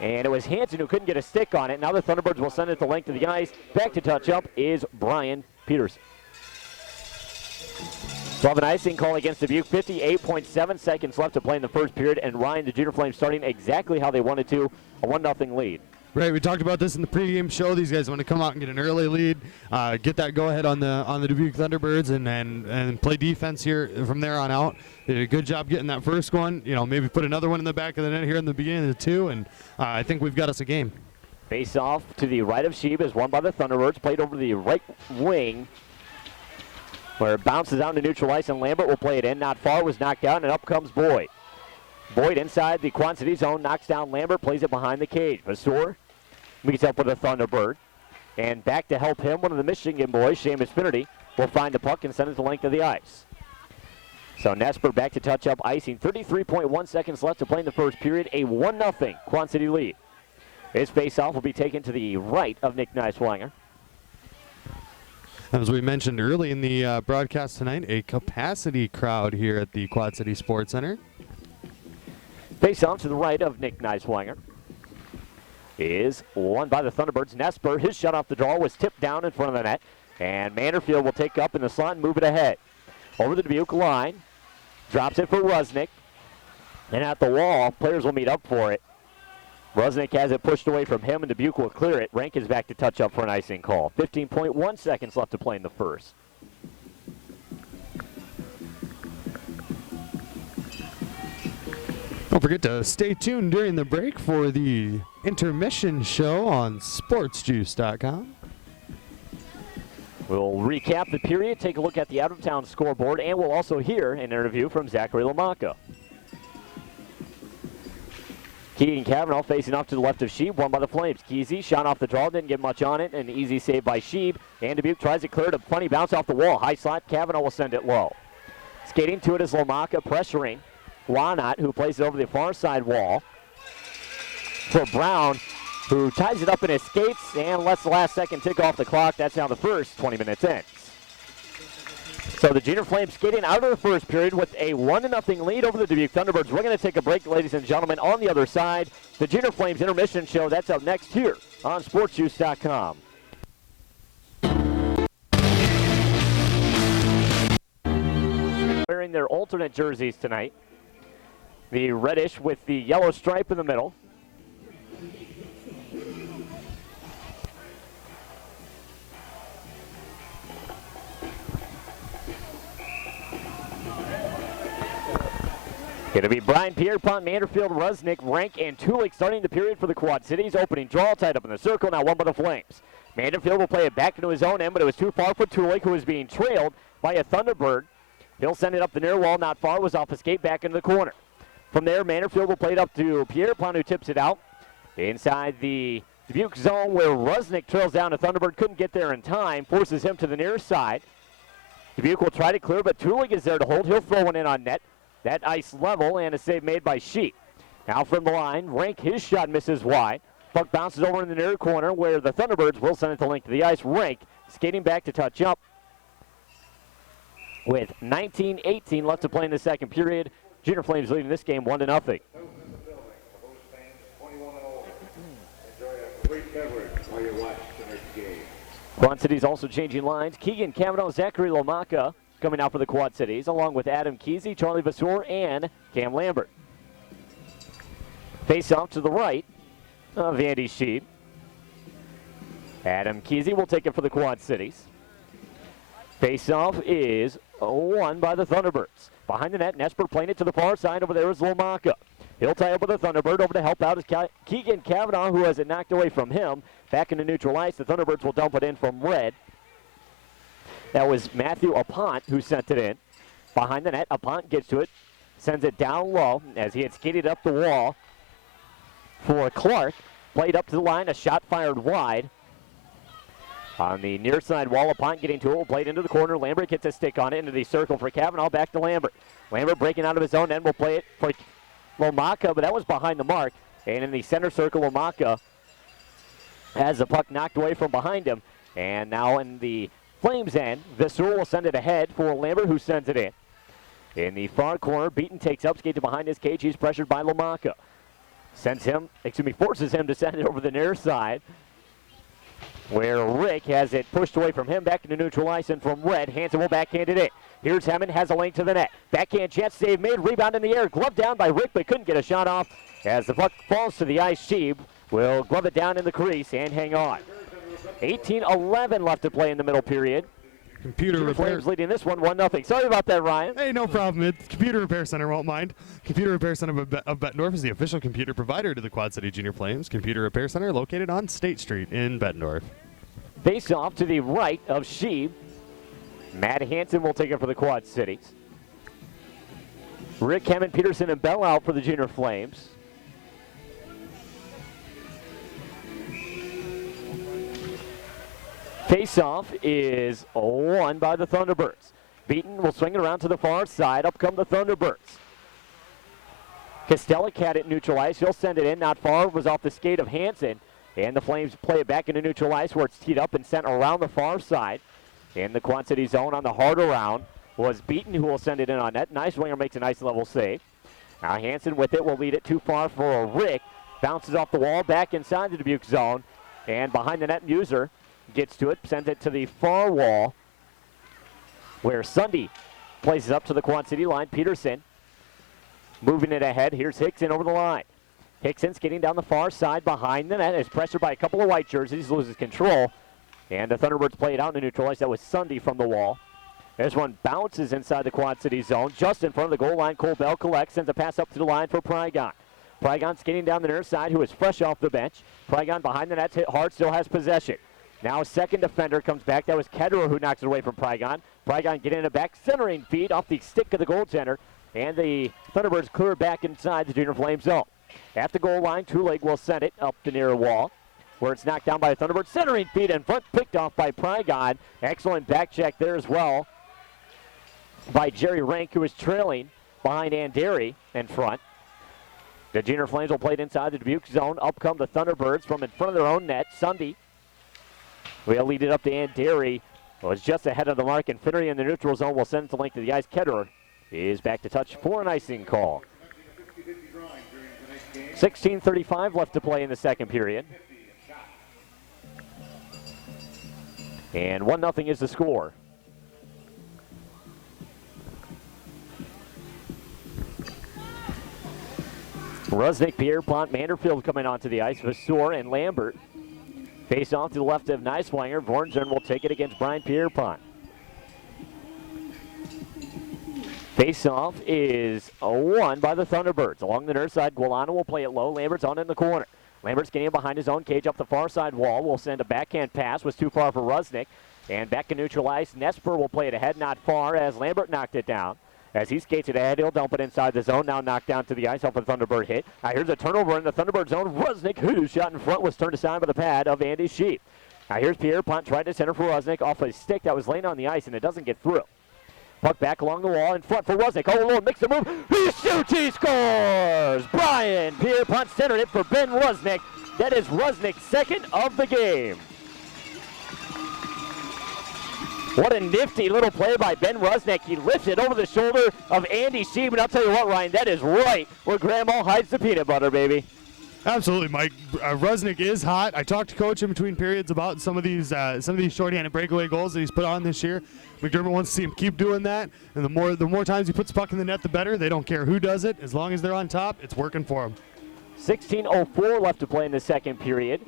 And it was Hanson who couldn't get a stick on it. Now the Thunderbirds will send it the length of the ice. Back to touch up is Brian Peterson. So have an icing call against Dubuque. 58.7 seconds left to play in the first period. And Ryan, the Junior Flames starting exactly how they wanted to. A 1-0 lead. Right, we talked about this in the pregame show. These guys want to come out and get an early lead, get that go-ahead on the Dubuque Thunderbirds, and play defense here from there on out. They did a good job getting that first one. You know, maybe put another one in the back of the net here in the beginning of the two, and I think we've got us a game. Face off to the right of Sheeb is won by the Thunderbirds. Played over the right wing, where it bounces out into neutral ice, and Lambert will play it in. Not far, was knocked down, and up comes Boyd. Boyd inside the Quad City zone, knocks down Lambert, plays it behind the cage. Vassour meets up with a Thunderbird. And back to help him, one of the Michigan boys, Seamus Finnerty, will find the puck and send it the length of the ice. So Nesper back to touch up icing. 33.1 seconds left to play in the first period. A 1-0 Quad City lead. His face-off will be taken to the right of Nick Neiswanger. As we mentioned early in the broadcast tonight, a capacity crowd here at the Quad City Sports Center. Face-off to the right of Nick Neiswanger is won by the Thunderbirds. Nesper, his shot off the draw, was tipped down in front of the net. And Manderfield will take up in the slot and move it ahead. Over the Dubuque line. Drops it for Rusnick. And at the wall, players will meet up for it. Rusnick has it pushed away from him, and Dubuque will clear it. Rank is back to touch up for an icing call. 15.1 seconds left to play in the first. Don't forget to stay tuned during the break for the intermission show on sportsjuice.com. We'll recap the period, take a look at the out-of-town scoreboard, and we'll also hear an interview from Zachary Lamaka. Keegan Cavanaugh facing off to the left of Sheeb, won by the Flames. Kesey shot off the draw, didn't get much on it, an easy save by Sheeb. And Dubuque tries to clear it, a funny bounce off the wall. High slot, Cavanaugh will send it low. Skating to it is Lamaka, pressuring Wanot, who plays it over the far side wall for Brown, who ties it up in his skates and lets the last second tick off the clock. That's how the first 20 minutes ends. So the Junior Flames skating out of the first period with a 1-0 lead over the Dubuque Thunderbirds. We're going to take a break, ladies and gentlemen. On the other side, the Junior Flames intermission show. That's up next here on sportsjuice.com. Wearing their alternate jerseys tonight. The reddish with the yellow stripe in the middle. Going to be Brian Pierpont, Manderfield, Rusnick, Rank, and Tulik starting the period for the Quad Cities. Opening draw, tied up in the circle, now won by the Flames. Manderfield will play it back into his own end, but it was too far for Tulik, who was being trailed by a Thunderbird. He'll send it up the near wall, not far, was off a skate back into the corner. From there, Manderfield will play it up to Pierpont, who tips it out. Inside the Dubuque zone, where Rusnick trails down a Thunderbird, couldn't get there in time, forces him to the near side. Dubuque will try to clear, but Tulik is there to hold. He'll throw one in on net. That ice level, and a save made by Sheep. Now from the line, Rank, his shot misses wide. Puck bounces over in the near corner, where the Thunderbirds will send it to length of the ice. Rank skating back to touch up with 19:18 left to play in the second period. Junior Flames leading this game 1-0. Quad Cities also changing lines. Keegan Cavanaugh, Zachary Lamaka coming out for the Quad Cities, along with Adam Kesey, Charlie Vassour, and Cam Lambert. Face off to the right of Andy Sheeb. Adam Kesey will take it for the Quad Cities. Face off is won by the Thunderbirds. Behind the net, Nesper playing it to the far side. Over there is Lamaka. He'll tie up with a Thunderbird. Over to help out is Keegan Cavanaugh, who has it knocked away from him. Back into neutral ice. The Thunderbirds will dump it in from red. That was Matthew Apont who sent it in. Behind the net, Apont gets to it, sends it down low as he had skated up the wall for Clark. Played up to the line, a shot fired wide. On the near side wall, Lapont getting to it, will play it into the corner. Lambert gets a stick on it into the circle for Kavanaugh, back to Lambert. Lambert breaking out of his own end, will play it for Lomaka, but that was behind the mark. And in the center circle, Lomaka has the puck knocked away from behind him. And now in the Flames end, Visser will send it ahead for Lambert, who sends it in. In the far corner, Beaton takes up, skate to behind his cage. He's pressured by Lomaka. Forces him to send it over the near side, where Rick has it pushed away from him, back into neutral ice, and from Red, Hansen will backhand it in. Here's Hemmond, has a lane to the net. Backhand chance, save made, rebound in the air, glove down by Rick, but couldn't get a shot off. As the puck falls to the ice, Sheeb will glove it down in the crease and hang on. 18-11 left to play in the middle period. Computer repair. Flames leading this one 1-0. Sorry about that, Ryan. Hey, no problem. Computer Repair Center won't mind. Computer Repair Center of Bettendorf is the official computer provider to the Quad City Junior Flames. Computer Repair Center located on State Street in Bettendorf. Face off to the right of Sheeb. Matt Hansen will take it for the Quad Cities. Rick, Hammond, Peterson, and Bell out for the Junior Flames. Face-off is won by the Thunderbirds. Beaton will swing it around to the far side. Up come the Thunderbirds. Kostelic had it neutral ice. He'll send it in. Not far. It was off the skate of Hansen. And the Flames play it back into neutral ice where it's teed up and sent around the far side. In the Quad City zone on the hard around was Beaton, who will send it in on net. Nice winger makes a nice level save. Now Hansen with it will lead it too far for a Rick. Bounces off the wall back inside the Dubuque zone. And behind the net, Muser gets to it, sends it to the far wall where Sunday plays it up to the Quad City line. Peterson moving it ahead. Here's Hickson over the line. Hickson's getting down the far side behind the net. Is pressured by a couple of white jerseys. Loses control. And the Thunderbirds play it out in the neutral ice. That was Sunday from the wall. This one bounces inside the Quad City zone. Just in front of the goal line, Cole Bell collects. Sends a pass up to the line for Prygon. Prygon skating down the near side, who is fresh off the bench. Prygon behind the net, hit hard, still has possession. Now a second defender comes back. That was Ketterer who knocks it away from Prygon. Prygon getting a back centering feed off the stick of the goaltender. And the Thunderbirds clear back inside the Junior Flame zone. At the goal line, Two-Leg will send it up the near wall, where it's knocked down by the Thunderbirds. Centering feed in front, picked off by Prygon. Excellent back check there as well by Jerry Rank, who is trailing behind Anderi in front. The Junior Flames will play it inside the Dubuque zone. Up come the Thunderbirds from in front of their own net. Sunday will lead it up to Anderi. Was just ahead of the mark, and Finnery in the neutral zone will send it to length to the ice. Ketterer is back to touch for an icing call. 16:35 left to play in the second period. And 1-0 is the score. Rusnick, Pierpont, Manderfield coming onto the ice. Vasseur and Lambert face off to the left of Neiswanger. Vornstern will take it against Brian Pierpont. Face-off is won by the Thunderbirds. Along the near side, Guilano will play it low. Lambert's on in the corner. Lambert's getting in behind his own cage up the far side wall. Will send a backhand pass. Was too far for Rusnick. And back to neutral ice. Nesper will play it ahead, not far, as Lambert knocked it down. As he skates it ahead, he'll dump it inside the zone. Now knocked down to the ice off a Thunderbird hit. Now here's a turnover in the Thunderbird zone. Rusnick, whose shot in front was turned aside by the pad of Andy Sheep. Now here's Pierpont, tried to center for Rusnick off a stick that was laying on the ice, and it doesn't get through. Puck back along the wall in front for Rusnick. Oh, Lord, makes the move. He shoots, he scores! Brian Pierpont centered it for Ben Rusnick. That is Rusnick's second of the game. What a nifty little play by Ben Rusnick. He lifts it over the shoulder of Andy Sheeb, and I'll tell you what, Ryan, that is right where Grandma hides the peanut butter, baby. Absolutely, Mike. Rusnick is hot. I talked to Coach in between periods about some of these shorthanded breakaway goals that he's put on this year. McDermott wants to see him keep doing that, and the more times he puts the puck in the net, the better. They don't care who does it. As long as they're on top, it's working for them. 16:04 left to play in the second period.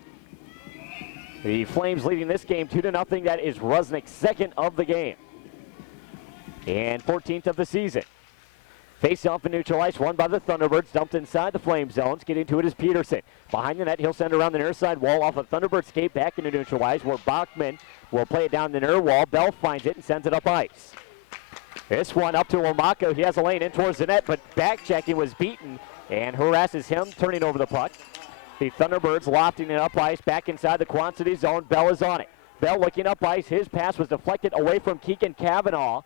The Flames leading this game 2-0. That is Rusnick's second of the game and 14th of the season. Face off in neutral ice, won by the Thunderbirds, dumped inside the Flame zones. Getting to it is Peterson. Behind the net, he'll send around the near side wall off a Thunderbird skate back into neutral ice, where Bachman will play it down the near wall. Bell finds it and sends it up ice. This one up to Omako. He has a lane in towards the net, but back checking was beaten and harasses him, turning over the puck. The Thunderbirds lofting it up ice back inside the Quad City zone. Bell is on it. Bell looking up ice. His pass was deflected away from Keegan Cavanaugh.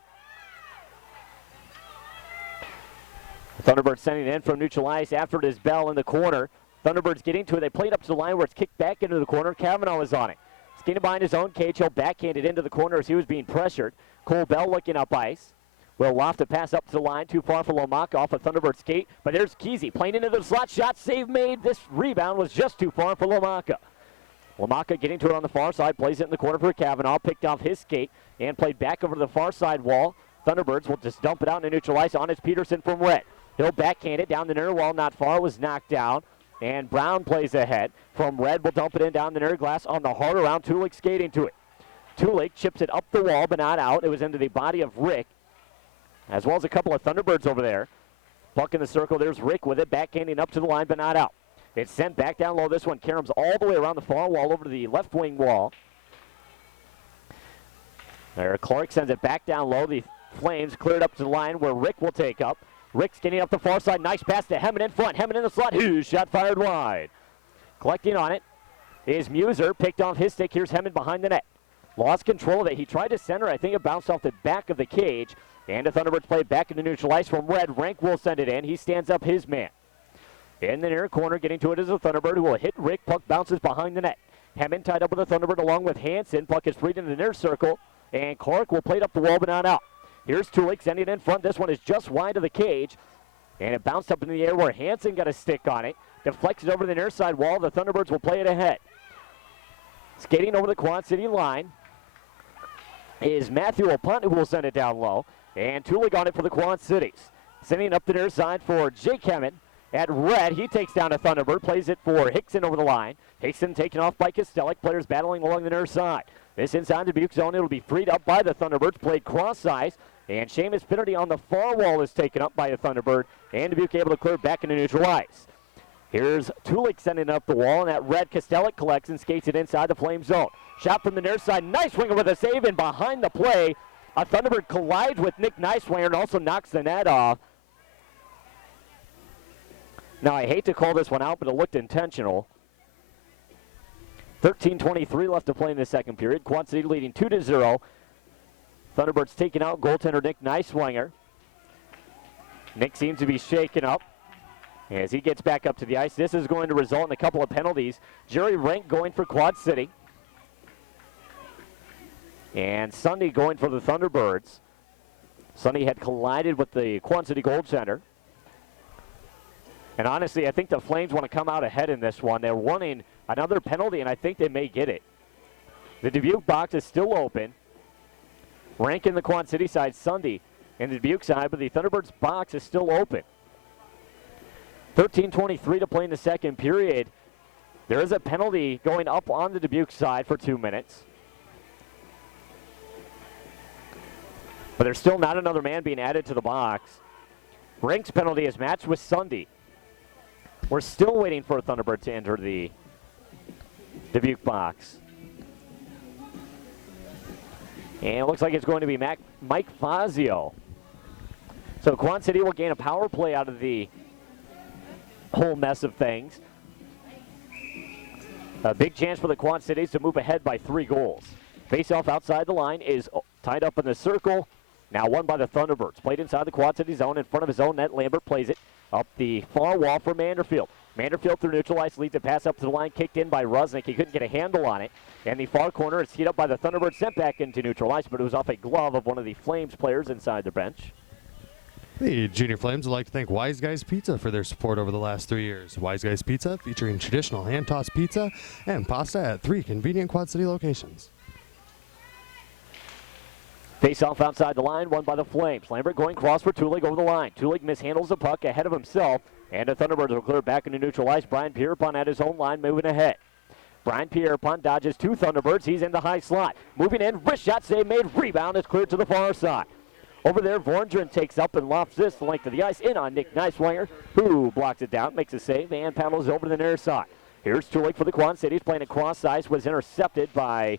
Thunderbirds sending it in from neutral ice. After it is Bell in the corner. Thunderbirds getting to it. They played up to the line where it's kicked back into the corner. Cavanaugh is on it. Skating behind his own cage. He'll backhand it into the corner as he was being pressured. Cole Bell looking up ice. Will loft a pass up to the line. Too far for Lomaka off a Thunderbird skate. But there's Kesey playing into the slot. Shot save made. This rebound was just too far for Lomaka. Lomaka getting to it on the far side. Plays it in the corner for Cavanaugh. Picked off his skate and played back over to the far side wall. Thunderbirds will just dump it out into neutral ice. On is Peterson from Red. He'll backhand it down the near wall. Not far. Was knocked down. And Brown plays ahead. From Red will dump it in down the near glass on the hard around. Tulik skating to it. Tulik chips it up the wall but not out. It was into the body of Rick, as well as a couple of Thunderbirds over there. Puck in the circle. There's Rick with it. Backhanding up to the line but not out. It's sent back down low. This one caroms all the way around the far wall over to the left wing wall. There, Clark sends it back down low. The Flames cleared up to the line where Rick will take up. Rick's getting up the far side. Nice pass to Hemmon in front. Hemmon in the slot. Hughes shot fired wide. Collecting on it is Muser. Picked off his stick. Here's Hemmon behind the net. Lost control of it. He tried to center. I think it bounced off the back of the cage. And the Thunderbirds play back into neutral ice from Red. Rank will send it in. He stands up his man. In the near corner, getting to it is a Thunderbird who will hit Rick. Puck bounces behind the net. Hemmon tied up with a Thunderbird along with Hansen. Puck is freed into the near circle. And Clark will play it up the wall but not out. Here's Tulik sending it in front. This one is just wide of the cage. And it bounced up in the air where Hansen got a stick on it. Deflects it over the near side wall. The Thunderbirds will play it ahead. Skating over the Quad City line is Matthew Opunt, who will send it down low. And Tulik on it for the Quad Cities. Sending up the near side for Jake Hemmon. At Red, he takes down a Thunderbird, plays it for Hickson over the line. Hickson taken off by Kostelik. Players battling along the near side. This inside the Dubuque zone. It'll be freed up by the Thunderbirds. Played cross ice. And Seamus Finnerty on the far wall is taken up by a Thunderbird. And Dubuque able to clear back into neutral ice. Here's Tulik sending up the wall. And that Red, Kostelik collects and skates it inside the Flame zone. Shot from the near side. Nice winger with a save. And behind the play, a Thunderbird collides with Nick Nicewinger and also knocks the net off. Now, I hate to call this one out, but it looked intentional. 13:23 left to play in the second period. Quad City leading 2-0. Thunderbirds taking out goaltender Nick Nicewinger. Nick seems to be shaken up as he gets back up to the ice. This is going to result in a couple of penalties. Jerry Rank going for Quad City. And Sunday going for the Thunderbirds. Sunday had collided with the Quad City goaltender. And honestly, I think the Flames want to come out ahead in this one. They're wanting another penalty, and I think they may get it. The Dubuque box is still open. Rank in the Quad City side, Sunday in the Dubuque side, but the Thunderbirds box is still open. 13:23 to play in the second period. There is a penalty going up on the Dubuque side for 2 minutes. But there's still not another man being added to the box. Rank's penalty is matched with Sunday. We're still waiting for a Thunderbird to enter the Dubuque box. And it looks like it's going to be Mike Fazio. So Quad City will gain a power play out of the whole mess of things. A big chance for the Quad Cities to move ahead by 3 goals. Face-off outside the line is tied up in the circle. Now won by the Thunderbirds. Played inside the Quad City zone in front of his own net. Lambert plays it up the far wall for Manderfield. Manderfield through neutral ice leads a pass up to the line, kicked in by Rusnick. He couldn't get a handle on it. And the far corner is teed up by the Thunderbirds, sent back into neutral ice, but it was off a glove of one of the Flames players inside the bench. The Junior Flames would like to thank Wise Guys Pizza for their support over the last 3 years. Wise Guys Pizza featuring traditional hand-tossed pizza and pasta at 3 convenient Quad City locations. Face-off outside the line, won by the Flames. Lambert going cross for Tulig over the line. Tulig mishandles the puck ahead of himself, and the Thunderbirds will clear back into neutral ice. Brian Pierpont at his own line, moving ahead. Brian Pierpont dodges 2 Thunderbirds. He's in the high slot. Moving in, wrist shot save made, rebound is cleared to the far side. Over there, Vorndren takes up and lofts this the length of the ice in on Nick Nicewinger, who blocks it down, makes a save, and paddles over to the near side. Here's Tulig for the Quad Cities, playing across ice, was intercepted by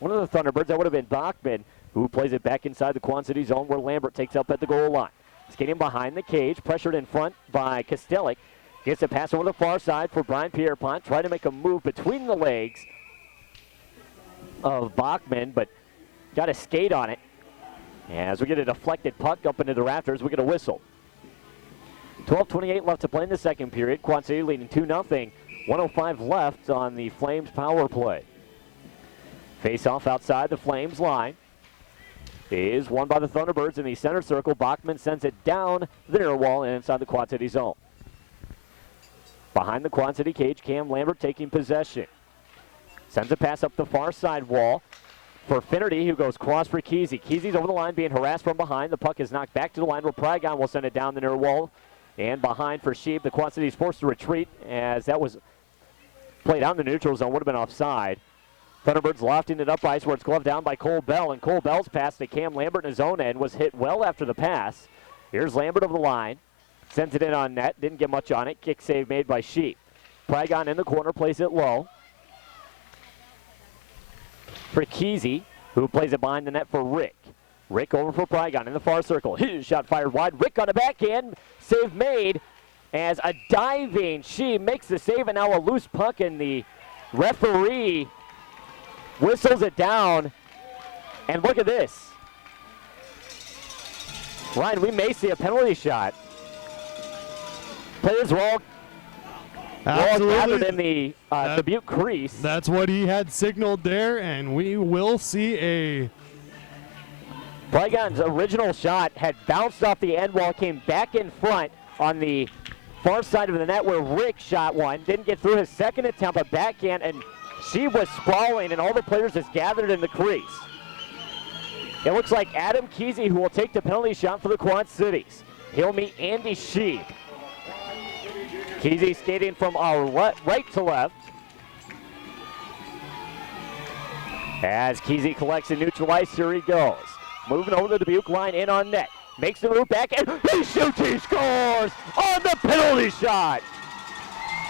one of the Thunderbirds. That would have been Bachman, who plays it back inside the Quad City zone where Lambert takes up at the goal line. Skating behind the cage, pressured in front by Kostelik. Gets a pass over the far side for Brian Pierpont. Trying to make a move between the legs of Bachman, but got a skate on it. As we get a deflected puck up into the rafters, we get a whistle. 12:28 left to play in the second period. Quad City leading 2-0. 1:05 left on the Flames power play. Face-off outside the Flames line is won by the Thunderbirds in the center circle. Bachman sends it down the near wall and inside the Quad City zone. Behind the Quad City cage, Cam Lambert taking possession. Sends a pass up the far side wall for Finnerty, who goes cross for Kesey. Kesey's over the line being harassed from behind. The puck is knocked back to the line where Prygon will send it down the near wall. And behind for Sheep, the Quad City is forced to retreat as that was played out in the neutral zone, would have been offside. Thunderbirds lofting it up ice where it's gloved down by Cole Bell, and Cole Bell's pass to Cam Lambert in his own end was hit well after the pass. Here's Lambert over the line, sends it in on net, didn't get much on it. Kick save made by Sheep. Prygon in the corner, plays it low for Kesey, who plays it behind the net for Rick. Rick over for Prygon in the far circle. His shot fired wide. Rick on the backhand. Save made as a diving Sheep makes the save, and now a loose puck, and the referee whistles it down. And look at this. Ryan, we may see a penalty shot. Players were all gathered in the Dubuque crease. That's what he had signaled there, and we will see a... Prygon's original shot had bounced off the end wall, came back in front on the far side of the net where Rick shot one. Didn't get through his second attempt, a backhand, and she was sprawling, and all the players just gathered in the crease. It looks like Adam Kesey, who will take the penalty shot for the Quad Cities. He'll meet Andy Sheep. Kesey skating from our right to left. As Kesey collects and neutralized, here he goes. Moving over the Dubuque line, in on net. Makes the move back, and he shoots, he scores on the penalty shot.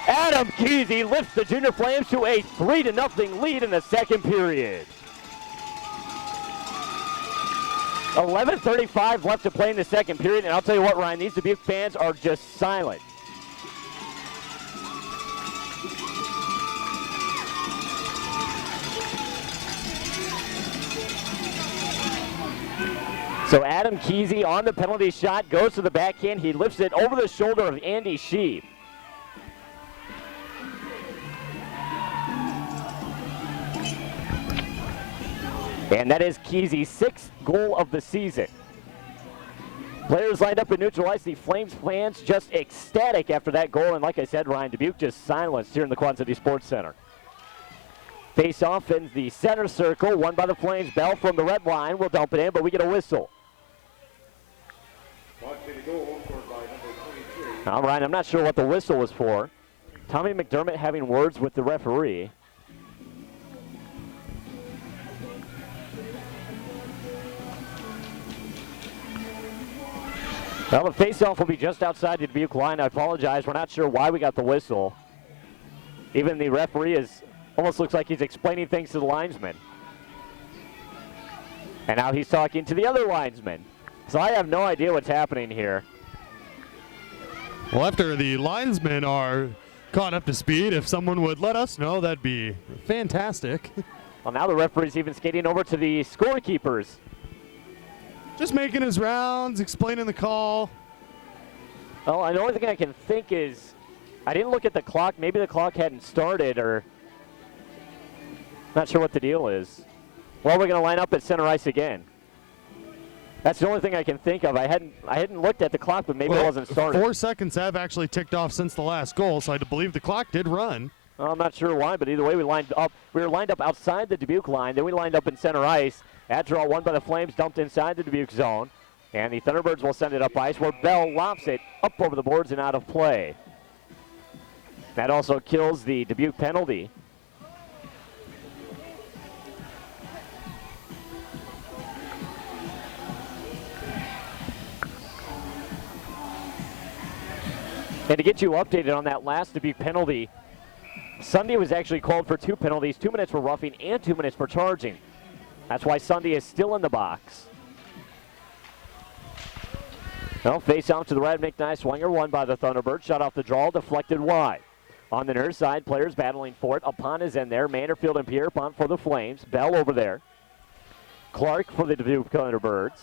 Adam Kesey lifts the Junior Flames to a 3-0 lead in the second period. 11:35 left to play in the second period, and I'll tell you what, Ryan, these Dubuque fans are just silent. So Adam Kesey on the penalty shot, goes to the backhand. He lifts it over the shoulder of Andy Sheep. And that is Kesey's 6th goal of the season. Players lined up in neutral ice. The Flames fans just ecstatic after that goal. And like I said, Ryan, Dubuque just silenced here in the Quad City Sports Center. Face off in the center circle, won by the Flames. Bell from the red line will dump it in, but we get a whistle. All right, I'm not sure what the whistle was for. Tommy McDermott having words with the referee. Well, the face-off will be just outside the Dubuque line. I apologize. We're not sure why we got the whistle. Even the referee almost looks like he's explaining things to the linesman. And now he's talking to the other linesman. So I have no idea what's happening here. Well, after the linesmen are caught up to speed, if someone would let us know, that'd be fantastic. Well, now the referee's even skating over to the scorekeepers. Just making his rounds, explaining the call. Well, the only thing I can think is, I didn't look at the clock. Maybe the clock hadn't started, or not sure what the deal is. Well, we're going to line up at center ice again. That's the only thing I can think of. I hadn't looked at the clock, but maybe it wasn't started. 4 seconds have actually ticked off since the last goal, so I believe the clock did run. Well, I'm not sure why, but either way, we were lined up outside the Dubuque line. Then we lined up in center ice. That draw won by the Flames, dumped inside the Dubuque zone. And the Thunderbirds will send it up ice where Bell lofts it up over the boards and out of play. That also kills the Dubuque penalty. And to get you updated on that last Dubuque penalty, Sunday was actually called for 2 penalties. 2 minutes for roughing and 2 minutes for charging. That's why Sunday is still in the box. Well, face off to the right, McKnight. Swinger won by the Thunderbirds. Shot off the draw, deflected wide. On the near side, players battling for it. Upon is in there. Manderfield and Pierpont for the Flames. Bell over there. Clark for the Dubuque Thunderbirds.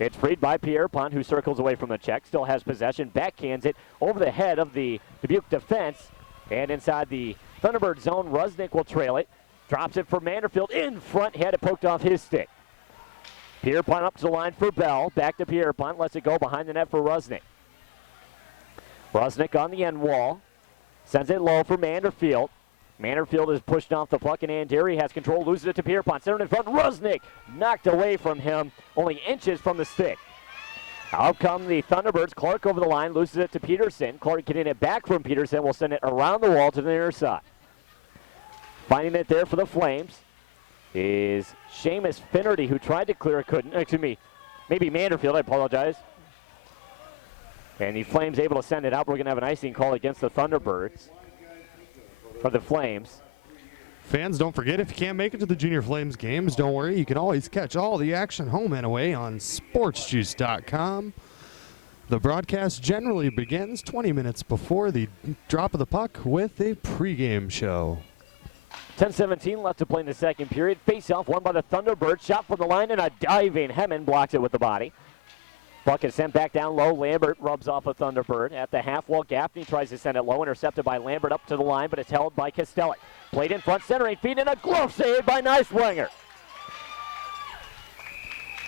It's freed by Pierpont, who circles away from the check. Still has possession. Backhands it over the head of the Dubuque defense. And inside the Thunderbird zone, Rusnick will trail it. Drops it for Manderfield in front. Had it poked off his stick. Pierpont up to the line for Bell. Back to Pierpont. Lets it go behind the net for Rusnick. Rusnick on the end wall. Sends it low for Manderfield. Manderfield is pushed off the puck, and Anderi has control. Loses it to Pierpont. Centered in front. Rusnick knocked away from him. Only inches from the stick. Out come the Thunderbirds. Clark over the line. Loses it to Peterson. Clark getting it back from Peterson. Will send it around the wall to the near side. Finding it there for the Flames is Seamus Finnerty, who tried to clear it, couldn't. Excuse me, maybe Manderfield, I apologize. And the Flames able to send it out. We're going to have an icing call against the Thunderbirds for the Flames. Fans, don't forget, if you can't make it to the Junior Flames games, don't worry. You can always catch all the action home and away on sportsjuice.com. The broadcast generally begins 20 minutes before the drop of the puck with a pregame show. 10:17 left to play in the second period. Face-off won by the Thunderbirds. Shot from the line, and a diving Hemmen blocks it with the body. Puck is sent back down low. Lambert rubs off a Thunderbird. At the half wall, Gaffney tries to send it low. Intercepted by Lambert up to the line, but it's held by Kostelik. Played in front, centering feet, and a glove save by Neiswanger.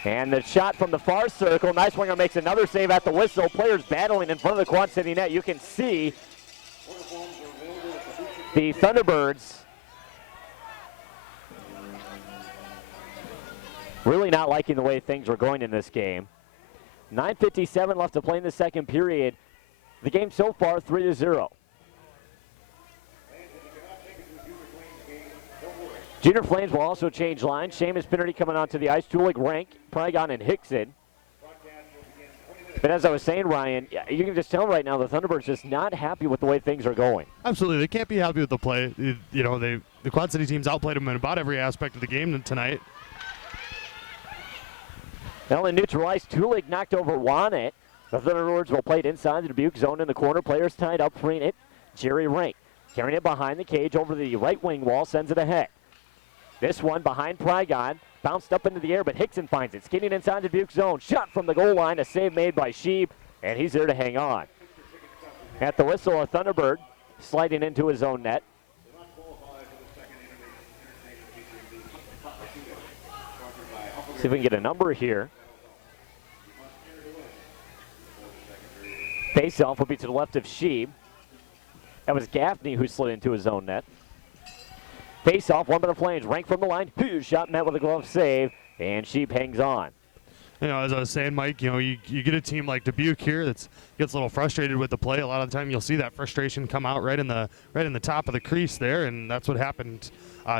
And the shot from the far circle. Neiswanger makes another save at the whistle. Players battling in front of the Quad City net. You can see the Thunderbirds really not liking the way things are going in this game. 9:57 left to play in the second period. The game so far 3-0. Junior Flames will also change lines. Seamus Finnerty coming onto the ice. Tulik, Rank, Prygon, and Hickson. But as I was saying, Ryan, you can just tell right now the Thunderbirds just not happy with the way things are going. Absolutely. They can't be happy with the play. You know, the Quad City teams outplayed them in about every aspect of the game tonight. Ellen neutralized. Tulik knocked over Wanet. The Thunderbirds will play it inside the Dubuque zone in the corner. Players tied up, freeing it. Jerry Rank carrying it behind the cage over the right wing wall, sends it ahead. This one behind Prygon. Bounced up into the air, but Hickson finds it. Skating inside the Dubuque zone. Shot from the goal line. A save made by Sheeb, and he's there to hang on. At the whistle, a Thunderbird sliding into his own net. See if we can get a number here. Face-off will be to the left of Sheeb. That was Gaffney who slid into his own net. Face-off, one by the Flames. Rank from the line. Huge shot met with a glove save, and Sheep hangs on. You know, as I was saying, Mike, you know, you get a team like Dubuque here that gets a little frustrated with the play. A lot of the time, you'll see that frustration come out right in the top of the crease there, and that's what happened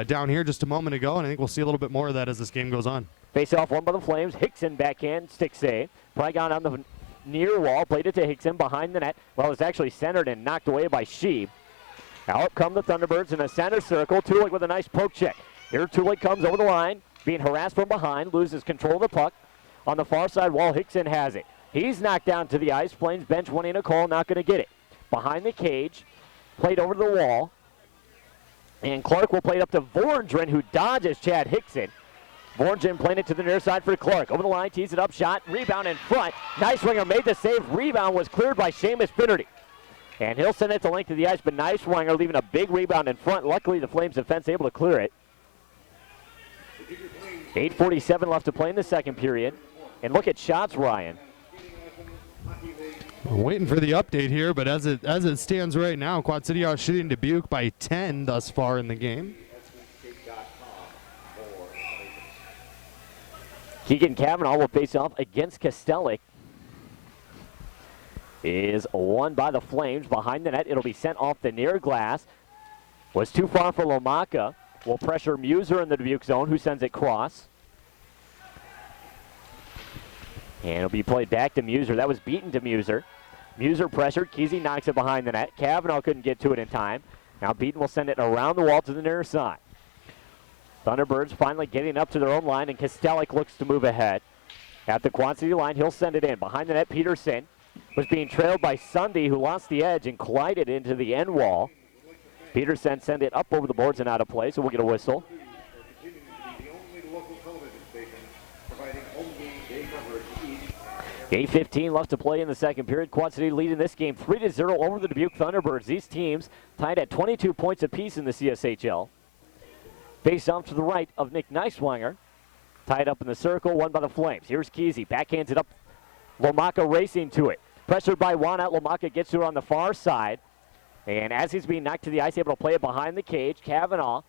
down here just a moment ago. And I think we'll see a little bit more of that as this game goes on. Face-off, one by the Flames. Hickson backhand, stick save. Prygon on the near wall, played it to Hickson behind the net. Well, it's actually centered and knocked away by Sheeb. Now up come the Thunderbirds in the center circle. Tulik with a nice poke check. Here Tulik comes over the line, being harassed from behind, loses control of the puck. On the far side wall, Hickson has it. He's knocked down to the ice. Flames bench wanting a call, not going to get it. Behind the cage, played over the wall. And Clark will play it up to Vorndren, who dodges Chad Hickson. Vorndren playing it to the near side for Clark. Over the line, tees it up, shot, rebound in front. Neiswanger made the save. Rebound was cleared by Seamus Finnerty. And he'll send it the length of the ice, but Neiswanger leaving a big rebound in front. Luckily, the Flames defense able to clear it. 8:47 left to play in the second period. And look at shots, Ryan. We're waiting for the update here, but as it stands right now, Quad City are shooting Dubuque by 10 thus far in the game. Keegan Cavanaugh will face off against Kostelik. Is won by the Flames behind the net. It'll be sent off the near glass. Was too far for Lomaka. Will pressure Muser in the Dubuque zone, who sends it cross. And it'll be played back to Muser. That was beaten to Muser. Muser pressured. Kesey knocks it behind the net. Cavanaugh couldn't get to it in time. Now Beaton will send it around the wall to the near side. Thunderbirds finally getting up to their own line, and Kostelik looks to move ahead. At the Quad City line, he'll send it in. Behind the net, Peterson was being trailed by Sunday, who lost the edge and collided into the end wall. Peterson sent it up over the boards and out of play, so we'll get a whistle. Game 15 left to play in the second period. Quad City leading this game 3-0 over the Dubuque Thunderbirds. These teams tied at 22 points apiece in the CSHL. Face off to the right of Nick Neiswanger. Tied up in the circle, won by the Flames. Here's Kesey, backhands it up. Lomaka racing to it. Pressured by Wanat, Lomaka gets to it on the far side. And as he's being knocked to the ice, able to play it behind the cage, Kavanaugh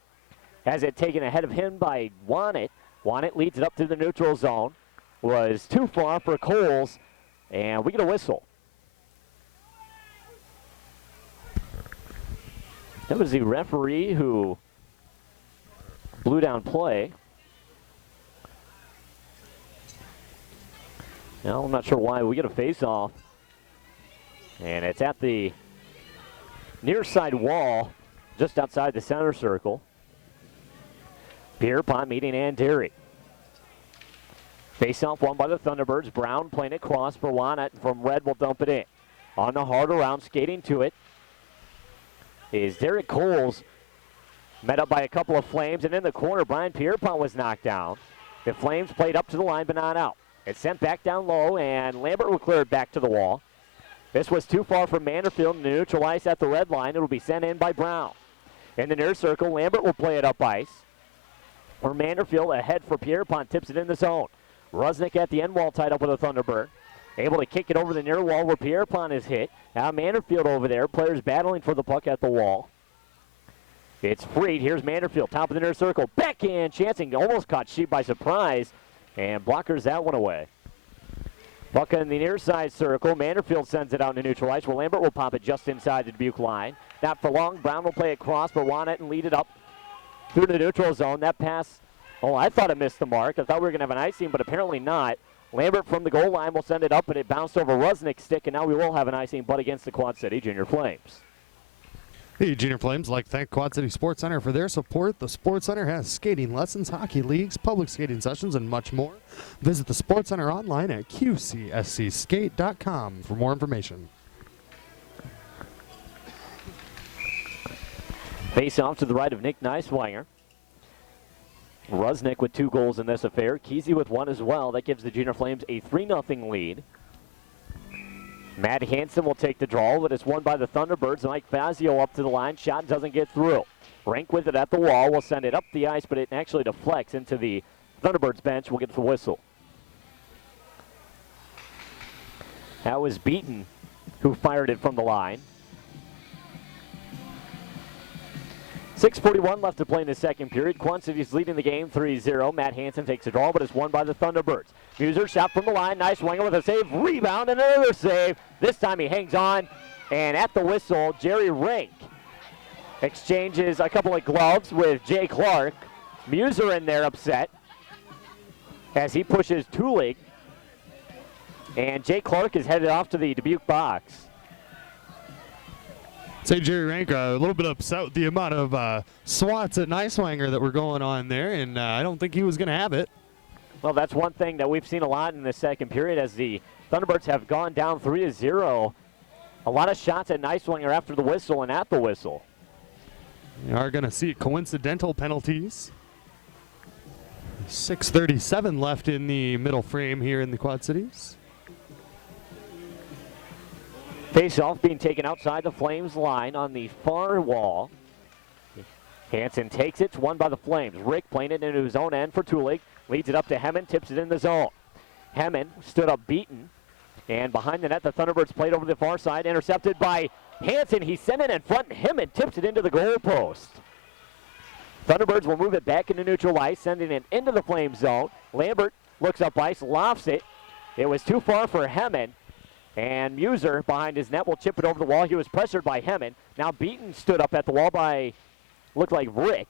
has it taken ahead of him by Wanat. Wanat leads it up to the neutral zone. Was too far for Coles, and we get a whistle. That was the referee who blew down play. Now, I'm not sure why. We get a face-off, and it's at the near side wall, just outside the center circle. Pierpont meeting Anderi. Face-off won by the Thunderbirds. Brown playing it cross for Wanat. From Red will dump it in. On the hard around, skating to it is Derek Coles. Met up by a couple of Flames, and in the corner, Brian Pierpont was knocked down. The Flames played up to the line, but not out. It's sent back down low, and Lambert will clear it back to the wall. This was too far from Manderfield, and the neutral ice at the red line. It will be sent in by Brown. In the near circle, Lambert will play it up ice. Where Manderfield ahead for Pierpont, tips it in the zone. Rusnick at the end wall tied up with a Thunderbird. Able to kick it over the near wall where Pierpont is hit. Now Manderfield over there. Players battling for the puck at the wall. It's freed. Here's Manderfield, top of the near circle. Backhand chancing, almost caught Sheep by surprise. And blockers that one away. Puck in the near side circle. Manderfield sends it out into neutral ice. Well, Lambert will pop it just inside the Dubuque line. Not for long. Brown will play it cross, but Wanat and lead it up through the neutral zone. That pass, I thought it missed the mark. I thought we were going to have an icing, but apparently not. Lambert from the goal line will send it up, and it bounced over Rusnick's stick, and now we will have an icing, but against the Quad City Junior Flames. The Junior Flames like to thank Quad City Sports Center for their support. The Sports Center has skating lessons, hockey leagues, public skating sessions, and much more. Visit the Sports Center online at qcscskate.com for more information. Face off to the right of Nick Neiswanger. Rusnick with 2 goals in this affair. Kesey with 1 as well. That gives the Junior Flames a 3-0 lead. Matt Hansen will take the draw, but it's won by the Thunderbirds. Mike Fazio up to the line. Shot doesn't get through. Rank with it at the wall. Will send it up the ice, but it actually deflects into the Thunderbirds bench. We'll get the whistle. That was Beaton who fired it from the line. 6:41 left to play in the second period. Quad City's leading the game 3-0. Matt Hansen takes a draw, but it's won by the Thunderbirds. Muser shot from the line. Neiswanger with a save. Rebound and another save. This time he hangs on. And at the whistle, Jerry Rank exchanges a couple of gloves with Jay Clark. Muser in there upset as he pushes Tulig. And Jay Clark is headed off to the Dubuque box. Say Jerry Rank a little bit upset with the amount of swats at Neiswanger that were going on there, and I don't think he was going to have it. Well, that's one thing that we've seen a lot in the second period as the Thunderbirds have gone down 3-0. A lot of shots at Neiswanger after the whistle and at the whistle. We are going to see coincidental penalties. 6:37 left in the middle frame here in the Quad Cities. Face-off being taken outside the Flames line on the far wall. Hansen takes it. It's won by the Flames. Rick playing it into his own end for Tulig. Leads it up to Hemmen. Tips it in the zone. Hemmen stood up beaten. And behind the net, the Thunderbirds played over the far side. Intercepted by Hansen. He sent it in front. Hemmen tips it into the goal post. Thunderbirds will move it back into neutral ice, sending it into the Flames zone. Lambert looks up ice, lofts it. It was too far for Hemmen. And Muser behind his net will chip it over the wall. He was pressured by Hemmen. Now Beaton stood up at the wall by, looked like Rick.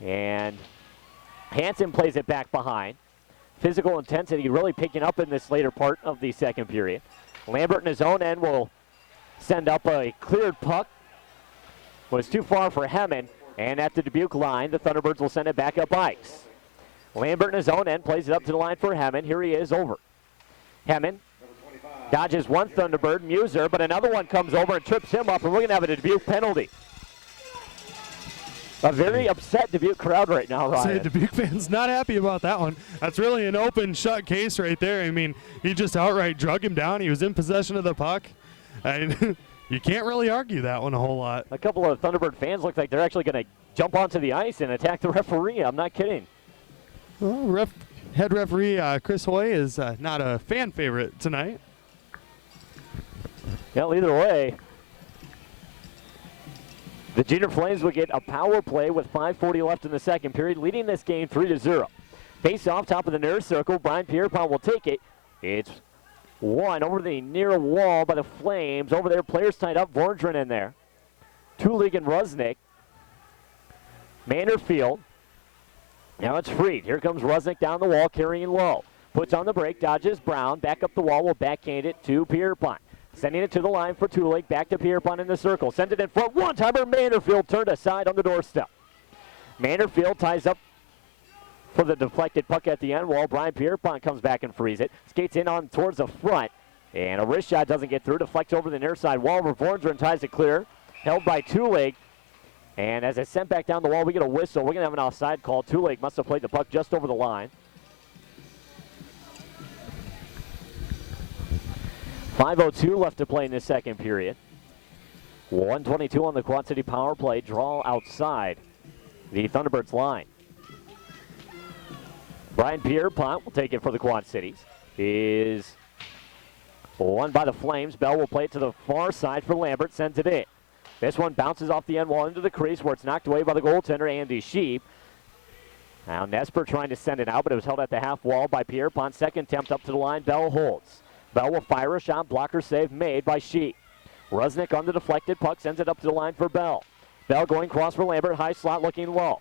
And Hansen plays it back behind. Physical intensity really picking up in this later part of the second period. Lambert in his own end will send up a cleared puck. Was too far for Hemmen. And at the Dubuque line, the Thunderbirds will send it back up ice. Lambert in his own end plays it up to the line for Hemmen. Here he is over. Hemmen dodges one Thunderbird, Muser, but another one comes over and trips him up, and we're going to have a Dubuque penalty. A very upset Dubuque crowd right now, Ryan. Say Dubuque fans not happy about that one. That's really an open shut case right there. I mean, he just outright drug him down. He was in possession of the puck. And you can't really argue that one a whole lot. A couple of Thunderbird fans look like they're actually going to jump onto the ice and attack the referee. I'm not kidding. Well, head referee Chris Hoy is not a fan favorite tonight. Well, either way, the Junior Flames will get a power play with 5:40 left in the second period, leading this game 3-0. Face off, top of the near circle. Brian Pierpont will take it. It's one over the near wall by the Flames. Over there, players tied up. Vorndren in there. Tulig and Rusnick. Manderfield. Now it's Freed. Here comes Rusnick down the wall, carrying low. Puts on the break, dodges Brown. Back up the wall, will backhand it to Pierpont. Sending it to the line for Tulig. Back to Pierpont in the circle. Sends it in front. One-timer. Manderfield turned aside on the doorstep. Manderfield ties up for the deflected puck at the end wall. Brian Pierpont comes back and frees it. Skates in on towards the front. And a wrist shot doesn't get through. Deflects over the near side wall. Vorndren ties it clear. Held by Tulig. And as it's sent back down the wall, we get a whistle. We're going to have an offside call. Tulig must have played the puck just over the line. 5:02 left to play in the second period. 1:22 on the Quad City power play. Draw outside the Thunderbirds line. Brian Pierpont will take it for the Quad Cities. Is won by the Flames. Bell will play it to the far side for Lambert. Sends it in. This one bounces off the end wall into the crease where it's knocked away by the goaltender, Andy Sheep. Now Nesper trying to send it out, but it was held at the half wall by Pierpont. Second attempt up to the line. Bell holds. Bell will fire a shot. Blocker save made by Sheep. Rusnick on the deflected puck. Sends it up to the line for Bell. Bell going cross for Lambert. High slot looking low.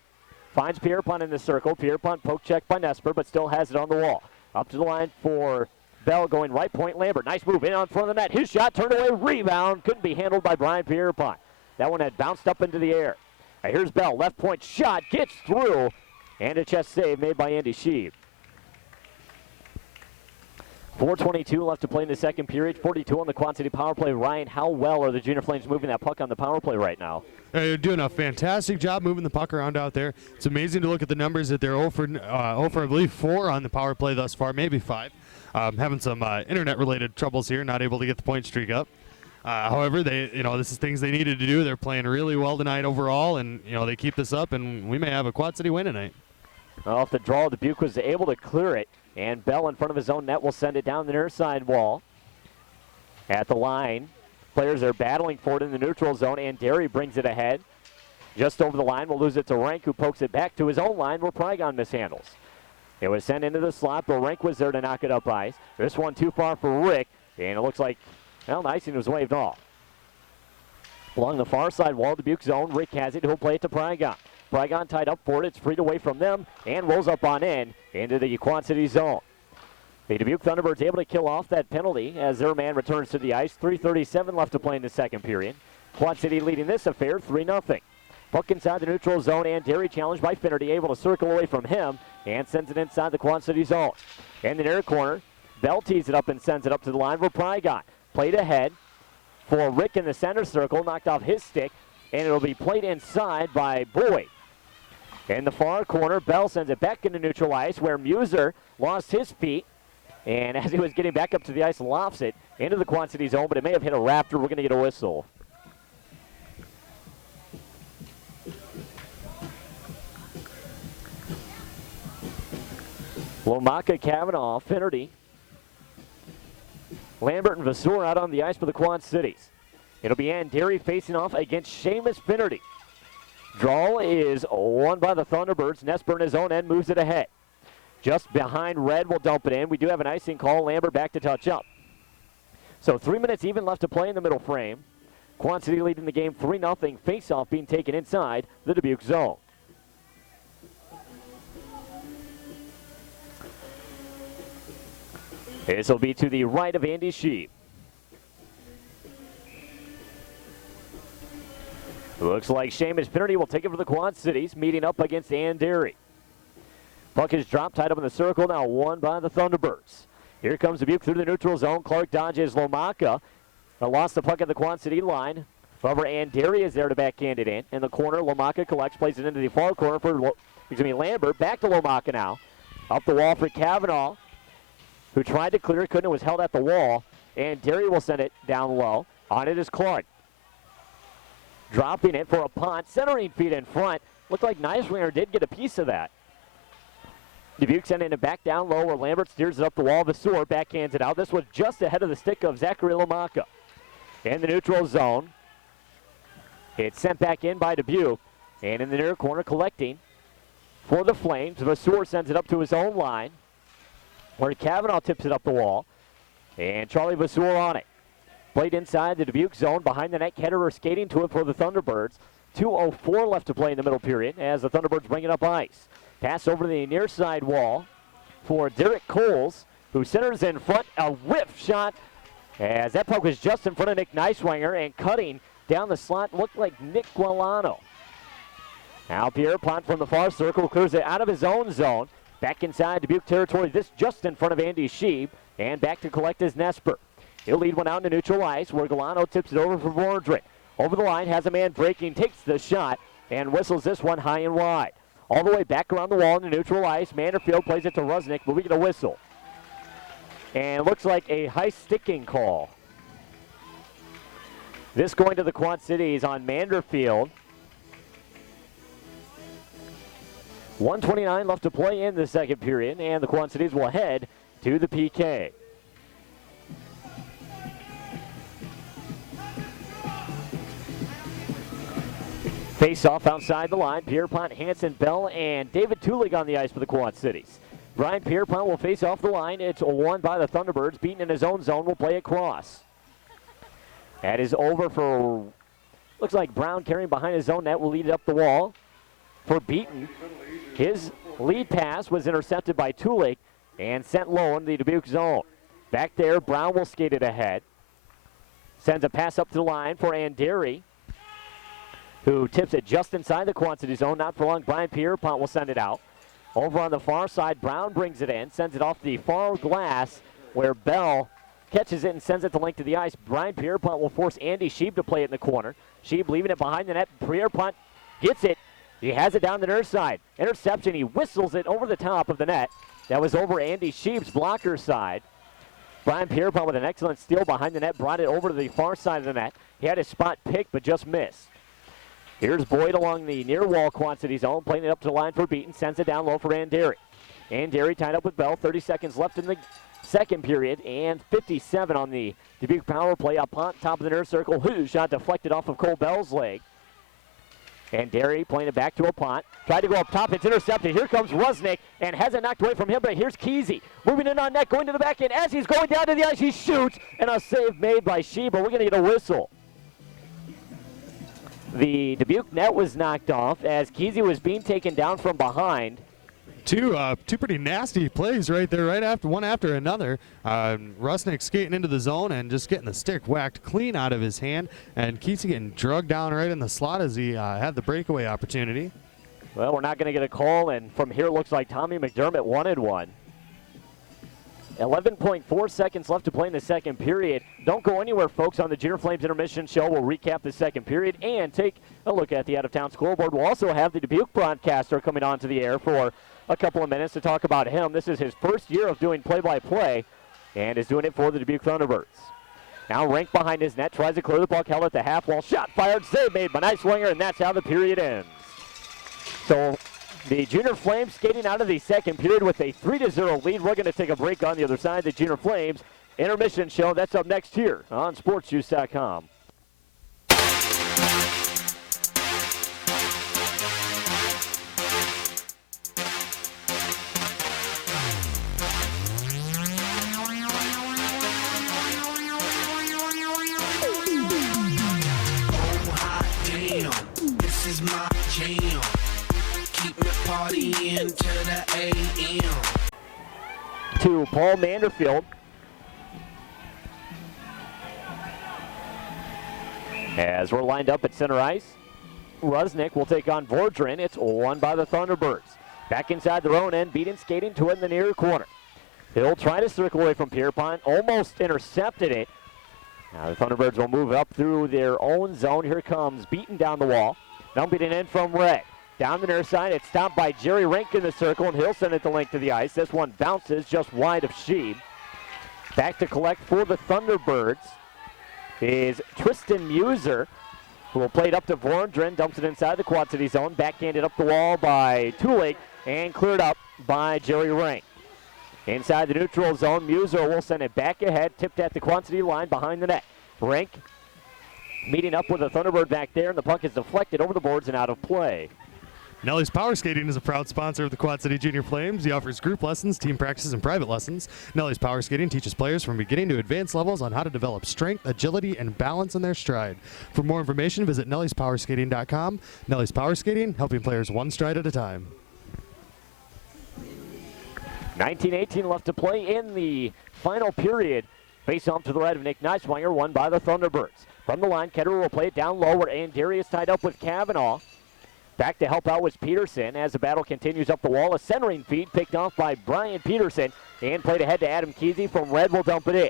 Finds Pierpont in the circle. Pierpont poke check by Nesper, but still has it on the wall. Up to the line for Bell going right point. Lambert. Nice move in on front of the net. His shot turned away. Rebound. Couldn't be handled by Brian Pierpont. That one had bounced up into the air. Now here's Bell. Left point shot. Gets through. And a chest save made by Andy Sheep. 4:22 left to play in the second period. 42 on the Quad City power play. Ryan, how well are the Junior Flames moving that puck on the power play right now? They're doing a fantastic job moving the puck around out there. It's amazing to look at the numbers that they're 0 for I believe 4 on the power play thus far, maybe 5. Having some internet-related troubles here, not able to get the point streak up. However, this is things they needed to do. They're playing really well tonight overall, and they keep this up, and we may have a Quad City win tonight. Off the draw, Dubuque was able to clear it, and Bell in front of his own net will send it down the near side wall. At the line, players are battling for it in the neutral zone, and Derry brings it ahead. Just over the line, we'll lose it to Rank, who pokes it back to his own line where Prygon mishandles. It was sent into the slot, but Rank was there to knock it up ice. This one too far for Rick, and it looks like, the icing was waved off. Along the far side wall, Dubuque zone, Rick has it. He'll play it to Prygon. Prygon tied up for it. It's freed away from them and rolls up on in into the Quad City zone. The Dubuque Thunderbirds able to kill off that penalty as their man returns to the ice. 3:37 left to play in the second period. Quad City leading this affair 3-0. Puck inside the neutral zone, and Derry challenged by Finnerty, able to circle away from him and sends it inside the Quad City zone. In the near corner, Bell tees it up and sends it up to the line for Prygon. Played ahead for Rick in the center circle, knocked off his stick, and it'll be played inside by Boyd. In the far corner, Bell sends it back into neutral ice where Muser lost his feet, and as he was getting back up to the ice, lofts it into the Quad City zone, but it may have hit a rafter. We're going to get a whistle. Lomaka, Kavanaugh, Finnerty, Lambert, and Vassour out on the ice for the Quad Cities. It'll be Ann Derry facing off against Seamus Finnerty. Draw is won by the Thunderbirds. Nesper in his own end moves it ahead. Just behind Red will dump it in. We do have an icing call. Lambert back to touch up. So 3 minutes even left to play in the middle frame. Quad City leading the game 3-0. Face-off being taken inside the Dubuque zone. This will be to the right of Andy Sheep. Looks like Seamus Finnerty will take it for the Quad Cities, meeting up against Ann Derry. Puck is dropped, tied up in the circle, now won by the Thunderbirds. Here comes Dubuque through the neutral zone. Clark dodges Lomaka. Lost the puck at the Quad City line. However, Anderi is there to backhand it in the corner. Lomaka collects, plays it into the far corner for Lambert. Back to Lomaka now. Up the wall for Kavanaugh, who tried to clear, couldn't, was held at the wall. Anderi will send it down low. On it is Clark. Dropping it for a punt, centering feet in front. Looked like Neiswinger did get a piece of that. Dubuque sending it back down low where Lambert steers it up the wall. Vasseur backhands it out. This was just ahead of the stick of Zachary Lomaka. In the neutral zone. It's sent back in by Dubuque. And in the near corner collecting for the Flames. Vasseur sends it up to his own line where Kavanaugh tips it up the wall. And Charlie Vasseur on it. Played inside the Dubuque zone behind the net. Ketterer skating to it for the Thunderbirds. 2:04 left to play in the middle period as the Thunderbirds bring it up ice. Pass over the near side wall for Derek Coles, who centers in front. A whiff shot as that puck was just in front of Nick Neiswinger, and cutting down the slot looked like Nick Gualano. Now Pierpont from the far circle clears it out of his own zone. Back inside Dubuque territory. This just in front of Andy Sheeb. And back to collect is Nesper. He'll lead one out into neutral ice where Gualano tips it over for Vordrick. Over the line, has a man breaking, takes the shot, and whistles this one high and wide. All the way back around the wall into neutral ice. Manderfield plays it to Rusnick, but we get a whistle. And looks like a high sticking call. This going to the Quad Cities on Manderfield. 1:29 left to play in the second period, and the Quad Cities will head to the PK. Face-off outside the line. Pierpont, Hanson, Bell, and David Tulig on the ice for the Quad Cities. Brian Pierpont will face off the line. It's won by the Thunderbirds. Beaten in his own zone will play it cross. That is over for, looks like Brown carrying behind his own net will lead it up the wall for Beaton. His lead pass was intercepted by Tulig and sent low in the Dubuque zone. Back there, Brown will skate it ahead. Sends a pass up to the line for Anderi, who tips it just inside the Quad City zone. Not for long, Brian Pierpont will send it out. Over on the far side, Brown brings it in, sends it off the far glass where Bell catches it and sends it the length of the ice. Brian Pierpont will force Andy Sheeb to play it in the corner. Sheeb leaving it behind the net. Pierpont gets it. He has it down the near side. Interception. He whistles it over the top of the net. That was over Andy Sheeb's blocker side. Brian Pierpont with an excellent steal behind the net, brought it over to the far side of the net. He had his spot picked, but just missed. Here's Boyd along the near wall Quad City zone, playing it up to the line for Beaton, sends it down low for Anderi. Anderi tied up with Bell, 30 seconds left in the second period, and 57 on the Dubuque power play up on top of the near circle. Shot deflected off of Cole Bell's leg. Anderi playing it back to a Pont. Tried to go up top, it's intercepted. Here comes Rusnick, and has it knocked away from him, but here's Kesey. Moving in on net, going to the back end. As he's going down to the ice, he shoots, and a save made by Sheeb, but we're going to get a whistle. The Dubuque net was knocked off as Kesey was being taken down from behind. Two pretty nasty plays right there, one after another. Rusnick skating into the zone and just getting the stick whacked clean out of his hand, and Kesey getting drugged down right in the slot as he had the breakaway opportunity. Well, we're not going to get a call, and from here it looks like Tommy McDermott wanted one. 11.4 seconds left to play in the second period. Don't go anywhere, folks. On the Junior Flames Intermission Show, we'll recap the second period and take a look at the out-of-town scoreboard. We'll also have the Dubuque broadcaster coming onto the air for a couple of minutes to talk about him. This is his first year of doing play-by-play and is doing it for the Dubuque Thunderbirds. Now Rank behind his net, tries to clear the puck, held at the half wall, shot fired, save made by Neiswinger, and that's how the period ends. So the Junior Flames skating out of the second period with a 3-0 lead. We're going to take a break on the other side. The Junior Flames Intermission Show, that's up next here on SportsJuice.com. To Paul Manderfield. As we're lined up at center ice, Rusnick will take on Vordrin. It's won by the Thunderbirds. Back inside their own end, Beaton skating to it in the near corner. He'll try to circle away from Pierpont, almost intercepted it. Now the Thunderbirds will move up through their own zone. Here comes Beaton down the wall. Dumping it in from Red. Down the near side, it's stopped by Jerry Rink in the circle, and he'll send it the length to the ice. This one bounces just wide of Sheeb. Back to collect for the Thunderbirds is Tristan Muser, who will play it up to Vorndren, dumps it inside the Quad City zone, backhanded up the wall by Tulik, and cleared up by Jerry Rink. Inside the neutral zone, Muser will send it back ahead, tipped at the Quad City line behind the net. Rink meeting up with the Thunderbird back there, and the puck is deflected over the boards and out of play. Nelly's Power Skating is a proud sponsor of the Quad City Junior Flames. He offers group lessons, team practices, and private lessons. Nelly's Power Skating teaches players from beginning to advanced levels on how to develop strength, agility, and balance in their stride. For more information, visit nellyspowerskating.com. Nelly's Power Skating, helping players one stride at a time. 19:18 left to play in the final period. Face off to the right of Nick Neiswanger, won by the Thunderbirds. From the line, Ketterer will play it down low where Anderi is tied up with Kavanaugh. Back to help out was Peterson as the battle continues up the wall. A centering feed picked off by Brian Peterson and played ahead to Adam Kesey from Red will dump it in.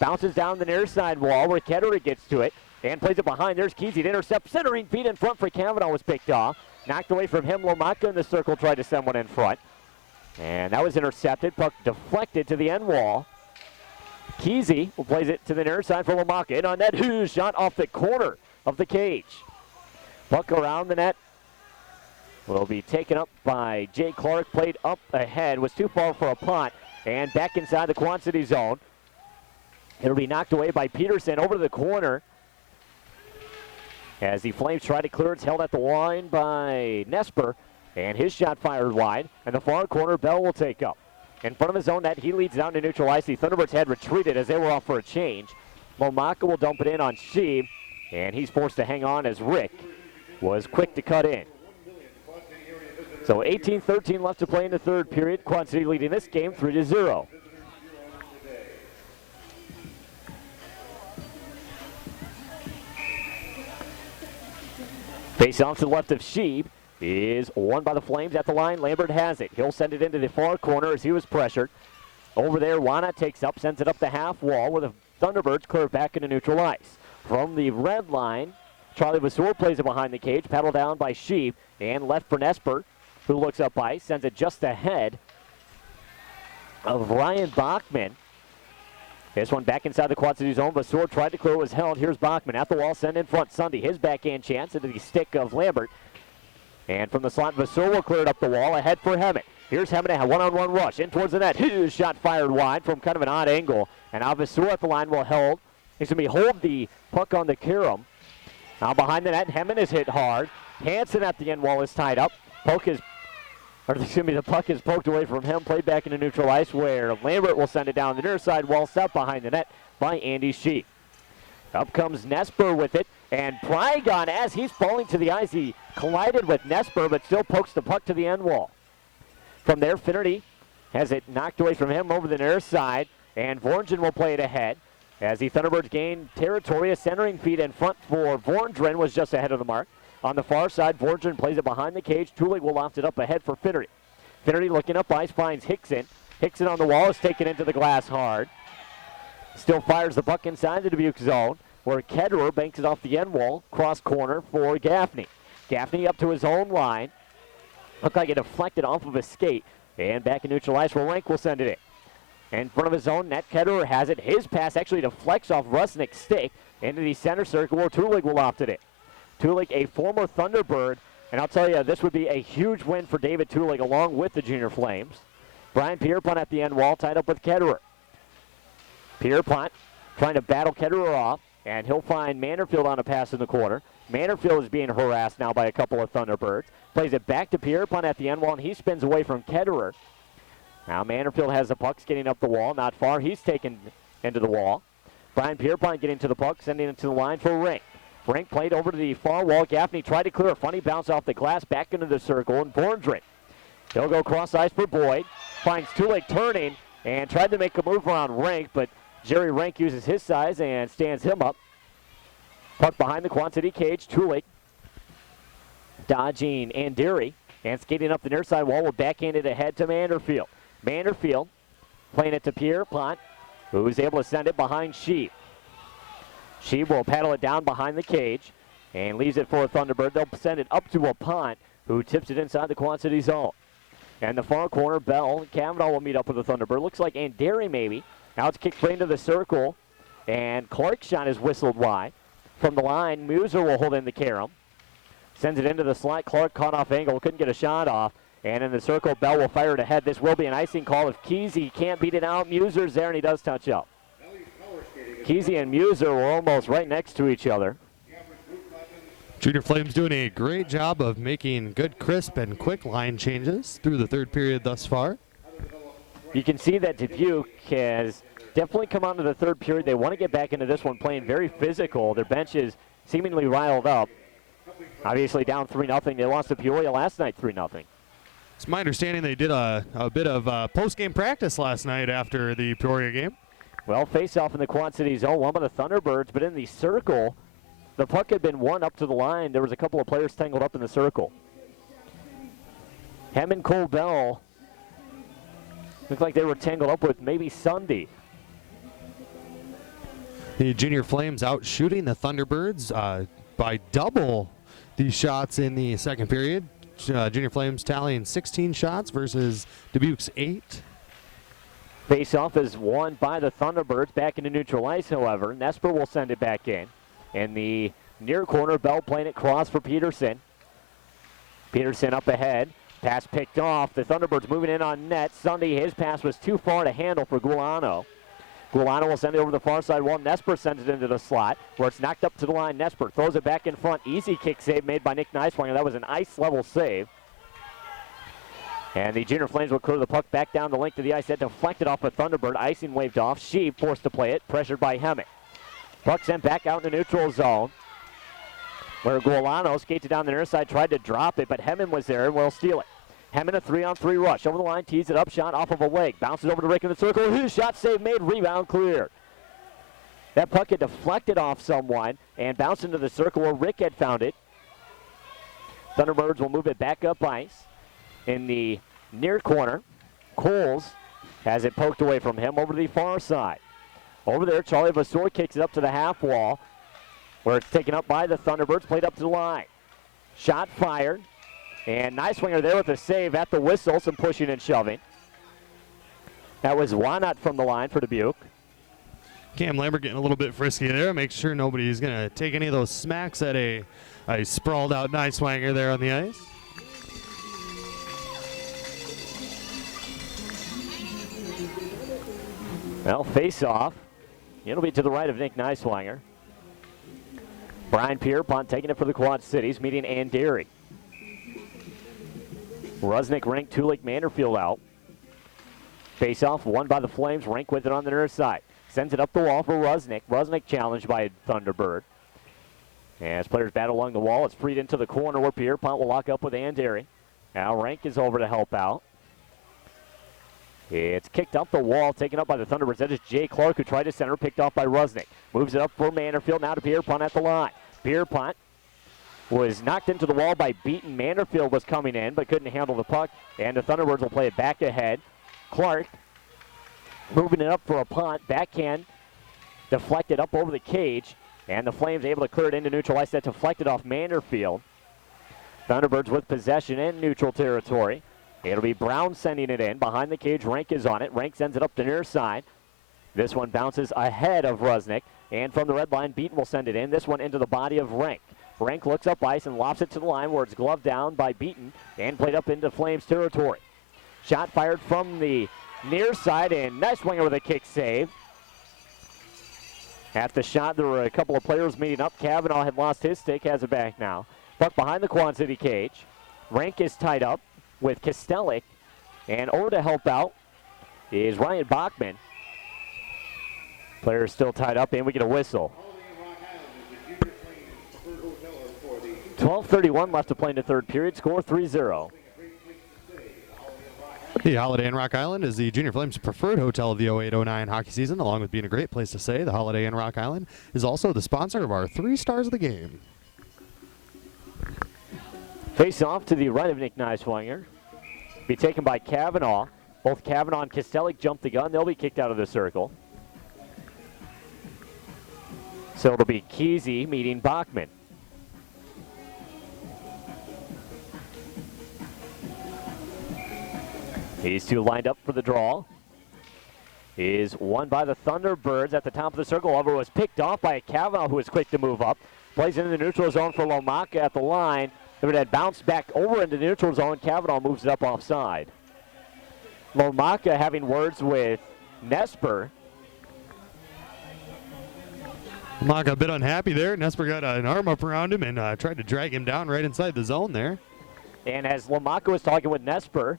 Bounces down the near side wall where Ketterer gets to it and plays it behind. There's Kesey to intercept. Centering feed in front for Kavanaugh was picked off. Knocked away from him. Lomaka in the circle tried to send one in front. And that was intercepted. Puck deflected to the end wall. Kesey plays it to the near side for Lomaka. In on net. Hughes shot off the corner of the cage. Puck around the net. Will be taken up by Jay Clark. Played up ahead. Was too far for a punt. And back inside the Quad City zone. It'll be knocked away by Peterson over to the corner. As the Flames try to clear, it's held at the line by Nesper. And his shot fired wide. And the far corner, Bell will take up. In front of his own net, he leads down to neutral ice. The Thunderbirds had retreated as they were off for a change. Lomaka will dump it in on Sheeb. And he's forced to hang on as Rick was quick to cut in. So 18-13 left to play in the third period. Quad City leading this game 3-0. Face off to the left of Sheeb is won by the Flames at the line. Lambert has it. He'll send it into the far corner as he was pressured. Over there, Wana takes up, sends it up the half wall where the Thunderbirds clear back into neutral ice. From the red line, Charlie Vasseur plays it behind the cage, paddled down by Sheeb, and left for Nesper, who looks up ice, sends it just ahead of Ryan Bachman. This one back inside the Quad City zone. Vasseur tried to clear, was held. Here's Bachman at the wall, send in front Sunday. His backhand chance into the stick of Lambert. And from the slot, Vasseur will clear it up the wall, ahead for Hemmett. Here's Hemmett, a one-on-one rush in towards the net. Hughes shot fired wide from kind of an odd angle. And now Vasseur at the line will hold. He's going to hold the puck on the carom. Now behind the net, Hemmett is hit hard. Hansen at the end wall is tied up. The puck is poked away from him, played back into neutral ice where Lambert will send it down the near side wall, set behind the net by Andy Sheep. Up comes Nesper with it, and Prygon, as he's falling to the ice, he collided with Nesper, but still pokes the puck to the end wall. From there, Finnerty has it knocked away from him over the near side, and Vorndren will play it ahead. As the Thunderbirds gain territory, a centering feed in front for Vorndren was just ahead of the mark. On the far side, Vorndren plays it behind the cage. Tulig will loft it up ahead for Finnerty. Finnerty looking up ice, finds Hickson. Hickson on the wall is taken into the glass hard. Still fires the puck inside the Dubuque zone, where Ketterer banks it off the end wall, cross corner for Gaffney. Gaffney up to his own line. Looked like it deflected off of his skate. And back in neutral ice, where Rank will send it in. In front of his own net, Ketterer has it. His pass actually deflects off Rusnick's stick into the center circle, where Tulig will loft it in. Tulig, a former Thunderbird, and I'll tell you, this would be a huge win for David Tulig along with the Junior Flames. Brian Pierpont at the end wall, tied up with Ketterer. Pierpont trying to battle Ketterer off, and he'll find Manderfield on a pass in the corner. Manderfield is being harassed now by a couple of Thunderbirds. Plays it back to Pierpont at the end wall, and he spins away from Ketterer. Now Manderfield has the puck, skating up the wall, not far. He's taken into the wall. Brian Pierpont getting to the puck, sending it to the line for Rink. Rink played over to the far wall. Gaffney tried to clear a funny bounce off the glass, back into the circle, and Vorndren. He'll go cross ice for Boyd. Finds Tulig turning and tried to make a move around Rink, but Jerry Rink uses his size and stands him up. Puck behind the Quad City cage. Tulig dodging Anderi and skating up the near side wall will backhand it ahead to Manderfield. Manderfield playing it to Pierpont, who's able to send it behind Sheep. She will paddle it down behind the cage and leaves it for a Thunderbird. They'll send it up to a Pont, who tips it inside the Quad City zone. And the far corner, Bell, Kavanaugh will meet up with the Thunderbird. Looks like Anderi maybe. Now it's kicked right into the circle, and Clark's shot is whistled wide. From the line, Muser will hold in the carom. Sends it into the slot. Clark caught off angle, couldn't get a shot off. And in the circle, Bell will fire it ahead. This will be an icing call if Kesey can't beat it out. Muser's there, and he does touch up. Kesey and Muser were almost right next to each other. Junior Flames doing a great job of making good, crisp, and quick line changes through the third period thus far. You can see that Dubuque has definitely come on to the third period. They want to get back into this one playing very physical. Their bench is seemingly riled up. Obviously down 3-0. They lost to Peoria last night 3-0. It's my understanding they did a bit of post-game practice last night after the Peoria game. Well, face-off in the Quad City zone, one by the Thunderbirds, but in the circle, the puck had been won up to the line. There was a couple of players tangled up in the circle. Hammond Cole Bell looked like they were tangled up with maybe Sunday. The Junior Flames out shooting the Thunderbirds by double the shots in the second period. Junior Flames tallying 16 shots versus Dubuque's 8. Face-off is won by the Thunderbirds. Back into neutral ice, however. Nesper will send it back in. In the near corner, Bell playing it cross for Peterson. Peterson up ahead. Pass picked off. The Thunderbirds moving in on net. Sunday, his pass was too far to handle for Guilano. Guilano will send it over the far side wall. Nesper sends it into the slot where it's knocked up to the line. Nesper throws it back in front. Easy kick save made by Nick Neiswanger. That was an ice-level save. And the Junior Flames will clear the puck back down the length of the ice. That deflected off a Thunderbird. Icing waved off. She forced to play it. Pressured by Hemming. Puck sent back out in the neutral zone where Guilano skates it down the near side. Tried to drop it, but Hemming was there and will steal it. Hemming a 3-on-3 rush. Over the line, tees it up, shot off of a leg. Bounces over to Rick in the circle. His shot save made, rebound clear. That puck had deflected off someone and bounced into the circle where Rick had found it. Thunderbirds will move it back up ice. In the near corner, Coles has it poked away from him over to the far side. Over there, Charlie Vasor kicks it up to the half wall where it's taken up by the Thunderbirds, played up to the line. Shot fired. And Neiswanger there with a save at the whistle, some pushing and shoving. That was Wanat from the line for Dubuque. Cam Lambert getting a little bit frisky there. Make sure nobody's going to take any of those smacks at a sprawled out Neiswanger there on the ice. Well, face off. It'll be to the right of Nick Neiswanger. Brian Pierpont taking it for the Quad Cities, meeting Anderi. Rusnick, Rank, Tulik, Manderfield out. Face off, won by the Flames. Rank with it on the near side. Sends it up the wall for Rusnick. Rusnick challenged by a Thunderbird. As players battle along the wall, it's freed into the corner where Pierpont will lock up with Anderi. Now Rank is over to help out. It's kicked up the wall, taken up by the Thunderbirds. That is Jay Clark, who tried to center, picked off by Rusnick. Moves it up for Manderfield, now to Pierpont at the line. Pierpont was knocked into the wall by Beaton. Manderfield was coming in, but couldn't handle the puck, and the Thunderbirds will play it back ahead. Clark moving it up for a punt. Backhand deflected up over the cage, and the Flames able to clear it into neutral ice. That deflected off Manderfield. Thunderbirds with possession in neutral territory. It'll be Brown sending it in. Behind the cage, Rank is on it. Rank sends it up the near side. This one bounces ahead of Rusnick, and from the red line, Beaton will send it in. This one into the body of Rank. Rank looks up ice and lofts it to the line where it's gloved down by Beaton and played up into Flames territory. Shot fired from the near side, and Neiswanger with a kick save. At the shot, there were a couple of players meeting up. Kavanaugh had lost his stick, has it back now. Puck behind the Quad City cage. Rank is tied up with Kostelik, and over to help out is Ryan Bachman. Players still tied up, and we get a whistle. 12:31 left to play in the third period. Score 3-0. The Holiday Inn Rock Island is the Junior Flames' preferred hotel of the 08-09 hockey season. Along with being a great place to stay, the Holiday Inn Rock Island is also the sponsor of our 3 stars of the game. Face off to the right of Nick Neiswanger. Be taken by Kavanaugh. Both Kavanaugh and Kostelik jump the gun. They'll be kicked out of the circle. So it'll be Kesey meeting Bachman. These two lined up for the draw. Is won by the Thunderbirds at the top of the circle. However, was picked off by Kavanaugh, who was quick to move up. Plays into the neutral zone for Lomaka at the line. It had bounced back over into the neutral zone. Kavanaugh moves it up offside. Lomaka having words with Nesper. Lomaka a bit unhappy there. Nesper got an arm up around him and tried to drag him down right inside the zone there. And as Lomaka was talking with Nesper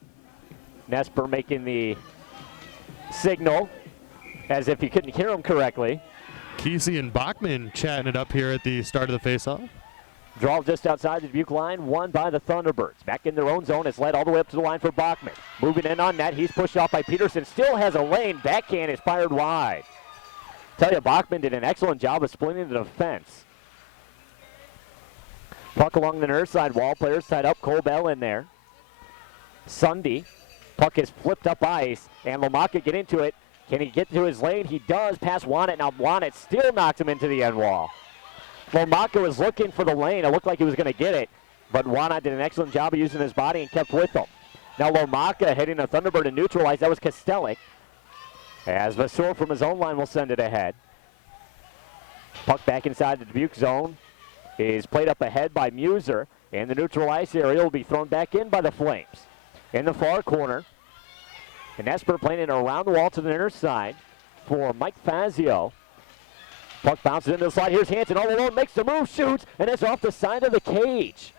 making the signal as if he couldn't hear him correctly. Kesey and Bachman chatting it up here at the start of the faceoff. Draw just outside the Dubuque line, won by the Thunderbirds. Back in their own zone, it's led all the way up to the line for Bachman. Moving in on net, he's pushed off by Peterson. Still has a lane, backhand is fired wide. Tell you, Bachman did an excellent job of splitting the defense. Puck along the near side wall, players tied up, Cole Bell in there. Sunday. Puck is flipped up ice, and Lomaka get into it. Can he get to his lane? He does, past Wannett. Now Wannett still knocks him into the end wall. Lomaka was looking for the lane. It looked like he was going to get it, but Wannett did an excellent job of using his body and kept with him. Now Lomaka hitting a Thunderbird to neutralize. That was Kostelik. As Vasor from his own line will send it ahead. Puck back inside the Dubuque zone is played up ahead by Muser, and the neutral ice area will be thrown back in by the Flames. In the far corner, and Esper playing it around the wall to the inner side for Mike Fazio. Puck bounces into the slide. Here's Hansen all alone, makes the move, shoots, and it's off the side of the cage.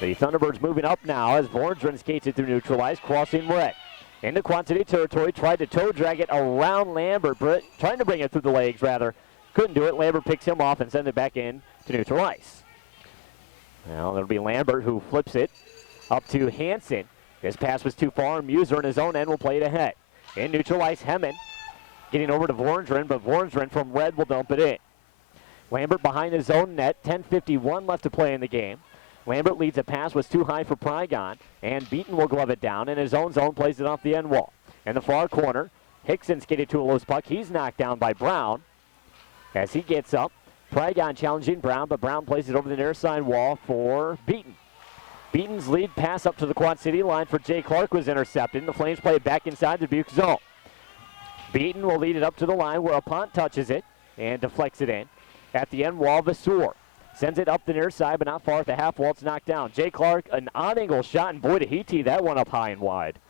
The Thunderbirds moving up now as Vorndren skates it through neutral ice, crossing red. Into Quad City territory, tried to toe drag it around Lambert, trying to bring it through the legs rather. Couldn't do it. Lambert picks him off and sends it back in to neutral ice. Now that'll be Lambert who flips it up to Hansen. His pass was too far, and Muser in his own end will play it ahead. In neutral ice, Hemmen getting over to Vorndren, but Vorndren from red will dump it in. Lambert behind his own net, 10:51 left to play in the game. Lambert leads a pass, was too high for Prygon, and Beaton will glove it down. In his own zone, plays it off the end wall. In the far corner, Hickson skated to a loose puck. He's knocked down by Brown. As he gets up, Prygon challenging Brown, but Brown plays it over the near side wall for Beaton. Beaton's lead pass up to the Quad City line for Jay Clark was intercepted. The Flames play it back inside the Dubuque zone. Beaton will lead it up to the line where Apont touches it and deflects it in. At the end wall, Vasur sends it up the near side, but not far at the half wall. It's knocked down. Jay Clark, an odd angle shot, and boy, did he tee that one up high and wide.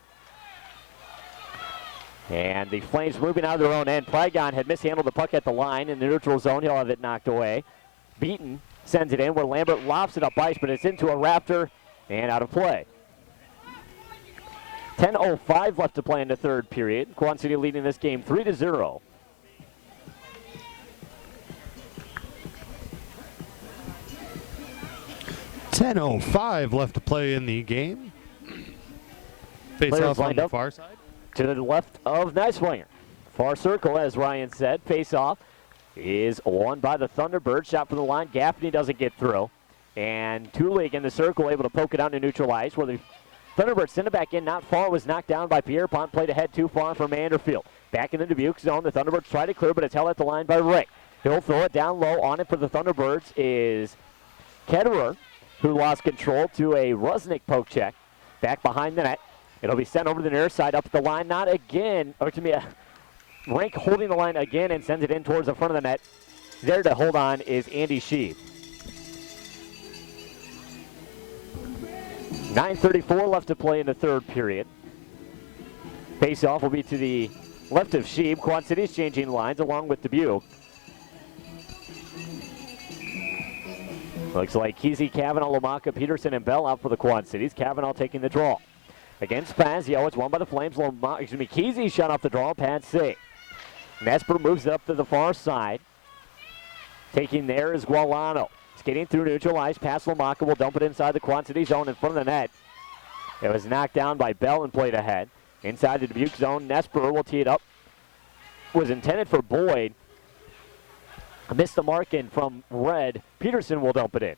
And the Flames moving out of their own end. Prygon had mishandled the puck at the line in the neutral zone. He'll have it knocked away. Beaton sends it in where Lambert lofts it up ice, but it's into a rafter and out of play. 10:05 left to play in the third period. Quad City leading this game 3-0. .05 left to play in the game. Face off on the far side. To the left of Neiswinger. Far circle, as Ryan said. Face off is won by the Thunderbirds. Shot from the line. Gaffney doesn't get through. And Tulig in the circle able to poke it out to neutral ice where the Thunderbirds send it back in. Not far. Was knocked down by Pierpont. Played ahead too far for Manderfield. Back in the Dubuque zone. The Thunderbirds try to clear, but it's held at the line by Ray. He'll throw it down low. On it for the Thunderbirds is Ketterer, who lost control to a Rusnick poke check. Back behind the net. It'll be sent over to the near side, up the line, not again, or to me, Rank holding the line again and sends it in towards the front of the net. There to hold on is Andy Sheeb. 9:34 left to play in the third period. Face-off will be to the left of Sheeb. Quad City's changing lines along with Dubuque. Looks like Kesey, Kavanaugh, Lomaka, Peterson, and Bell out for the Quad Cities. Kavanaugh taking the draw. Against Fazio, it's won by the Flames. Kesey shot off the draw, pad save. Nesper moves it up to the far side. Taking there is Gualano. Skating through neutral ice, past Lomaka, will dump it inside the Quad City zone in front of the net. It was knocked down by Bell and played ahead. Inside the Dubuque zone, Nesper will tee it up. Was intended for Boyd. Missed the mark in from red. Peterson will dump it in.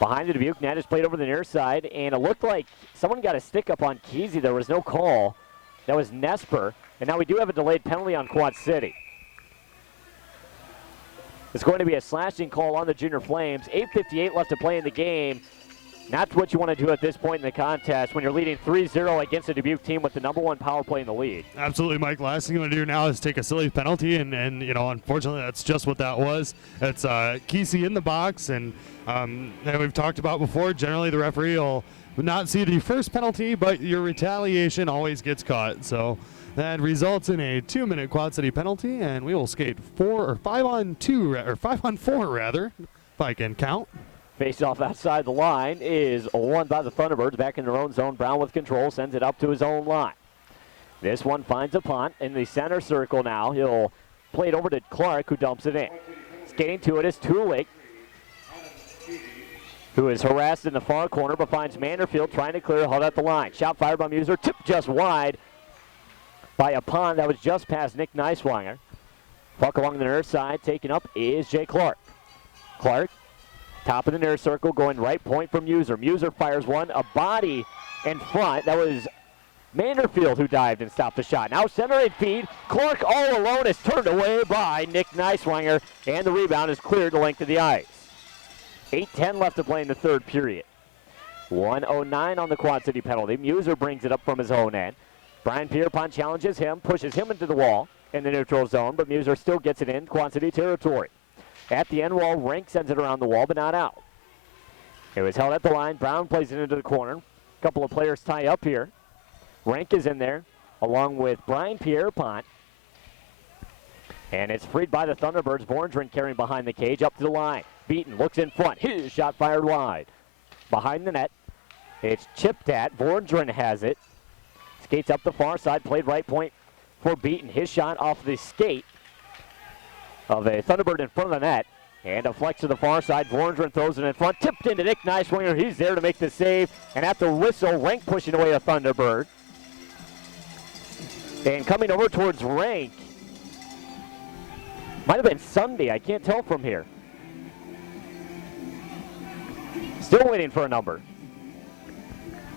Behind the Dubuque net is played over the near side, and it looked like someone got a stick up on Kesey. There was no call. That was Nesper. And now we do have a delayed penalty on Quad City. It's going to be a slashing call on the Junior Flames. 8:58 left to play in the game. Not what you want to do at this point in the contest when you're leading 3-0 against a Dubuque team with the #1 power play in the league. Absolutely, Mike. Last thing you want to do now is take a silly penalty, and unfortunately, that's just what that was. It's Kesey in the box, and we've talked about before, generally the referee will not see the first penalty, but your retaliation always gets caught. So that results in a 2-minute Quad City penalty, and we will skate 5-on-4 rather, if I can count. Face-off outside the line is won by the Thunderbirds. Back in their own zone. Brown with control, sends it up to his own line. This one finds a punt in the center circle now. He'll play it over to Clark, who dumps it in. Skating to it is Tulik, who is harassed in the far corner, but finds Manderfield trying to clear, held at the line. Shot fired by Muser, tipped just wide by a pond that was just past Nick Neiswanger. Puck along the near side, taken up is Jay Clark. Clark, top of the near circle, going right point from Muser. Muser fires one, a body in front. That was Manderfield who dived and stopped the shot. Now centering feed. Clark all alone is turned away by Nick Neiswanger, and the rebound is cleared the length of the ice. 8:10 left to play in the third period. 1:09 on the Quad City penalty. Muser brings it up from his own end. Brian Pierpont challenges him, pushes him into the wall in the neutral zone, but Muser still gets it in Quad City territory. At the end wall, Rank sends it around the wall, but not out. It was held at the line. Brown plays it into the corner. A couple of players tie up here. Rank is in there, along with Brian Pierpont. And it's freed by the Thunderbirds. Vorndren carrying behind the cage up to the line. Beaton looks in front. His shot fired wide. Behind the net, it's chipped at. Vorndren has it. Skates up the far side, played right point for Beaton. His shot off the skate of a Thunderbird in front of the net. And a flex to the far side. Vorndren throws it in front. Tipped into Nick Neiswanger. He's there to make the save. And at the whistle, Rank pushing away a Thunderbird. And coming over towards Rank. Might have been Sunday. I can't tell from here. Still waiting for a number.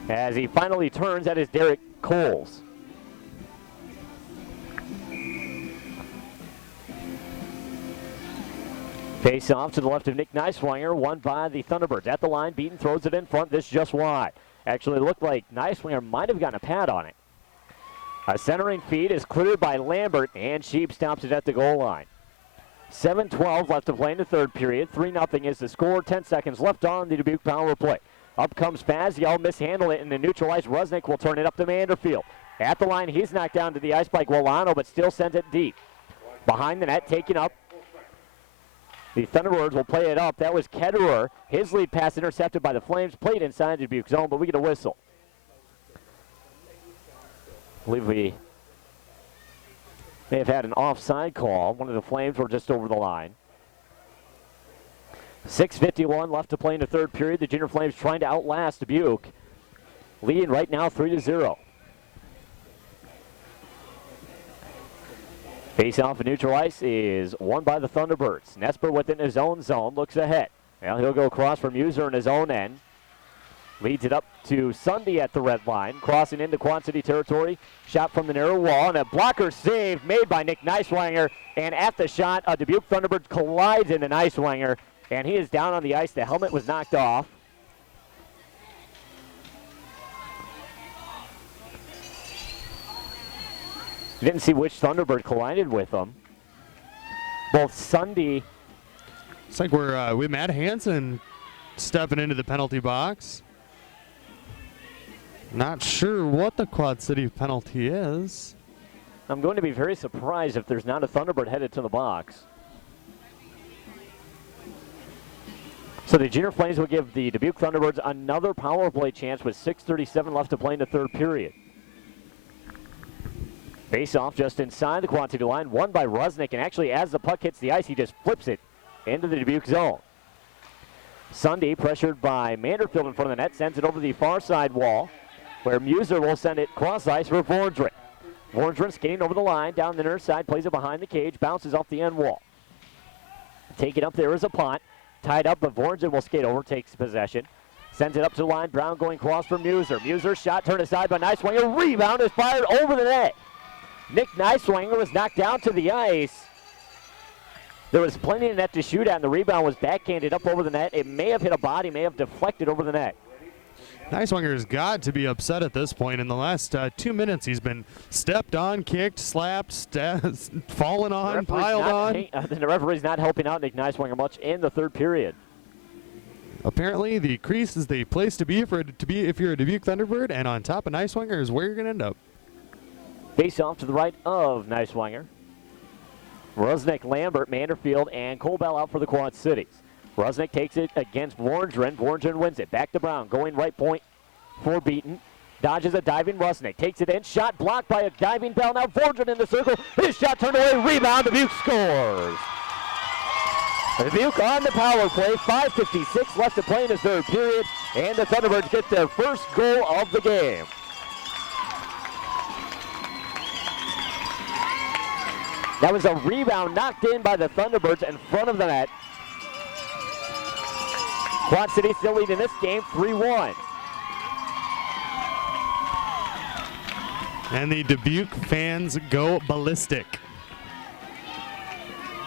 As he finally turns, that is Derek Coles. Face off to the left of Nick Neiswanger, won by the Thunderbirds. At the line, Beaton throws it in front. This just wide. Actually, it looked like Neiswanger might have gotten a pad on it. A centering feed is cleared by Lambert, and Sheep stops it at the goal line. 7:12 left to play in the third period. 3-0 is the score. 10 seconds left on the Dubuque power play. Up comes Faziel, mishandle it, and the neutralized Rusnick will turn it up to Manderfield. At the line, he's knocked down to the ice by Guilano, but still sends it deep. Behind the net, taken up. The Thunderbirds will play it up. That was Ketterer. His lead pass intercepted by the Flames. Played inside the Dubuque zone, but we get a whistle. I believe we may have had an offside call. One of the Flames were just over the line. 6:51 left to play in the third period. The Junior Flames trying to outlast Dubuque. Leading right now 3-0. Face-off in neutral ice is won by the Thunderbirds. Nesper within his own zone, looks ahead. Now he'll go across from Muser in his own end. Leads it up to Sunday at the red line. Crossing into Quad City territory. Shot from the narrow wall, and a blocker save made by Nick Neiswanger. And at the shot, a Dubuque Thunderbird collides into Neiswanger, and he is down on the ice. The helmet was knocked off. Didn't see which Thunderbird collided with them. Both Sunday. It's like we're with Matt Hansen stepping into the penalty box. Not sure what the Quad City penalty is. I'm going to be very surprised if there's not a Thunderbird headed to the box. So the Junior Flames will give the Dubuque Thunderbirds another power play chance with 6:37 left to play in the third period. Face-off just inside the Quad City line, won by Rusnick, and actually as the puck hits the ice, he just flips it into the Dubuque zone. Sunday, pressured by Manderfield in front of the net, sends it over the far side wall, where Muser will send it cross ice for Vorndren. Vorndren skating over the line, down the near side, plays it behind the cage, bounces off the end wall. Taken up there is a punt, tied up, but Vorndren will skate over, takes possession. Sends it up to the line. Brown going cross for Muser. Muser shot turned aside by Neiswanger. Rebound is fired over the net. Nick Neiswanger was knocked down to the ice. There was plenty of net to shoot at, and the rebound was backhanded up over the net. It may have hit a body, may have deflected over the net. Neiswanger's got to be upset at this point. In the last 2 minutes, he's been stepped on, kicked, slapped, fallen on, piled on. The referee's not helping out Nick Neiswanger much in the third period. Apparently, the crease is the place to be if you're a Dubuque Thunderbird, and on top of Neiswanger is where you're going to end up. Face off to the right of Neiswanger. Rusnick, Lambert, Manderfield, and Colbell out for the Quad Cities. Rusnick takes it against Vorndren. Vorndren wins it. Back to Brown. Going right point for Beaton. Dodges a diving Rusnick. Takes it in. Shot blocked by a diving Bell. Now Vorndren in the circle. His shot turned away. Rebound. Dubuque scores. Dubuque on the power play. 5:56 left to play in the third period. And the Thunderbirds get their first goal of the game. That was a rebound knocked in by the Thunderbirds in front of the net. Quad City still leading this game 3-1. And the Dubuque fans go ballistic.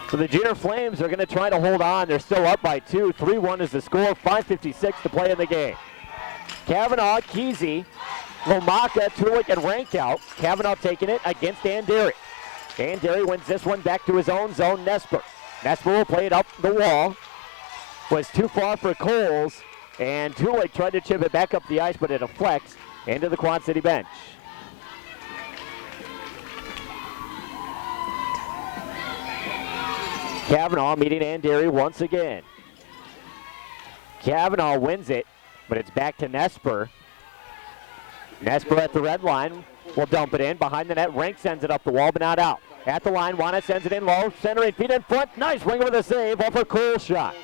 So the Junior Flames are going to try to hold on. They're still up by 2. 3-1 is the score. 5:56 to play in the game. Kavanaugh, Kesey, Lomaka, Tulik, and Rankout. Kavanaugh taking it against Anderi. Anderi wins this one back to his own zone, Nesper. Nesper will play it up the wall. Was too far for Coles, and Tulik tried to chip it back up the ice, but it deflects into the Quad City bench. Kavanaugh meeting Anderi once again. Kavanaugh wins it, but it's back to Nesper. Nesper at the red line will dump it in. Behind the net, Rank sends it up the wall, but not out. At the line, Juana sends it in low, centering feet in front. Nice winger with a save off a Coles shot.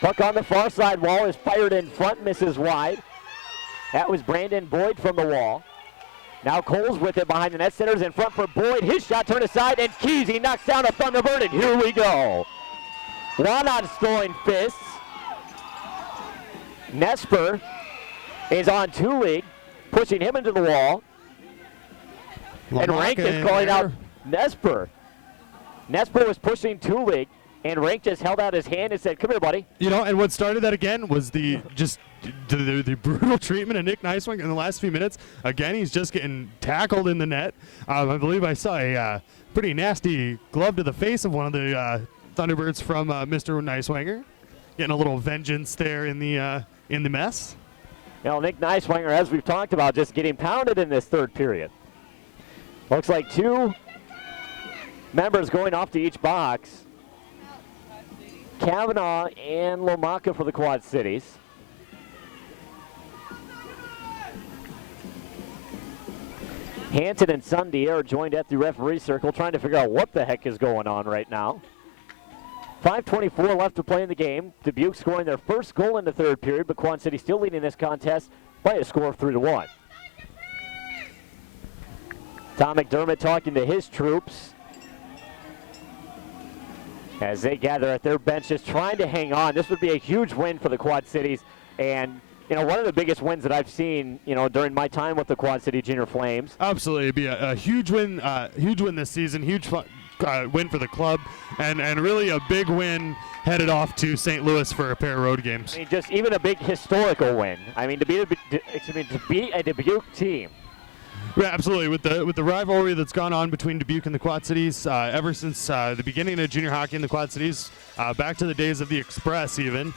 Puck on the far side wall is fired in front, misses wide. That was Brandon Boyd from the wall. Now Coles with it behind the net, centers in front for Boyd. His shot turned aside, and Kesey knocks down a Thunderbird, and here we go. Juana throwing fists. Nesper is on Tulig, pushing him into the wall. And Rank is calling out Nesper. Nesper was pushing Tulig, and Rank just held out his hand and said, "Come here, buddy." You know, and what started that again was the brutal treatment of Nick Neiswanger in the last few minutes. Again, he's just getting tackled in the net. I believe I saw a pretty nasty glove to the face of one of the Thunderbirds from Mr. Neiswanger. Getting a little vengeance there in the mess. You know, Nick Neiswanger, as we've talked about, just getting pounded in this third period. Looks like 2 members going off to each box. Kavanaugh and Lomaka for the Quad Cities. Hanson and Sunday are joined at the referee circle trying to figure out what the heck is going on right now. 5:24 left to play in the game. Dubuque scoring their first goal in the third period, but Quad City still leading this contest by a score of 3-1. Tom McDermott talking to his troops as they gather at their benches trying to hang on. This would be a huge win for the Quad Cities, and you know, one of the biggest wins that I've seen, you know, during my time with the Quad City Junior Flames. Absolutely, it'd be a huge win this season, huge win for the club, and really a big win headed off to St. Louis for a pair of road games. I mean, just even a big historical win. I mean, to beat a Dubuque team. Yeah, absolutely. With the rivalry that's gone on between Dubuque and the Quad Cities ever since the beginning of junior hockey in the Quad Cities, back to the days of the Express even.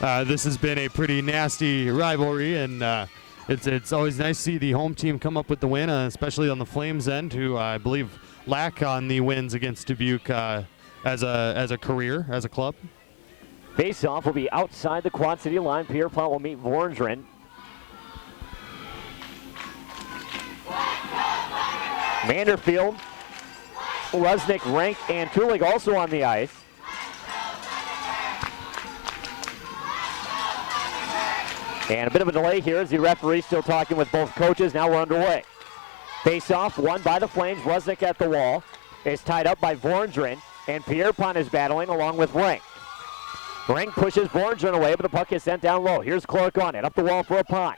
This has been a pretty nasty rivalry, and it's always nice to see the home team come up with the win, especially on the Flames end, who I believe lack on the wins against Dubuque as a career, as a club. Face-off will be outside the Quad City line. Pierre Plant will meet Vorndren. Manderfield, Rusnick, Rank, and Tulig also on the ice. And a bit of a delay here as the referee still talking with both coaches. Now we're underway. Face-off won by the Flames. Rusnick at the wall is tied up by Vorndren, and Pierre Pont is battling along with Rank. Ring pushes Borngren away, but the puck is sent down low. Here's Clark on it, up the wall for Apon.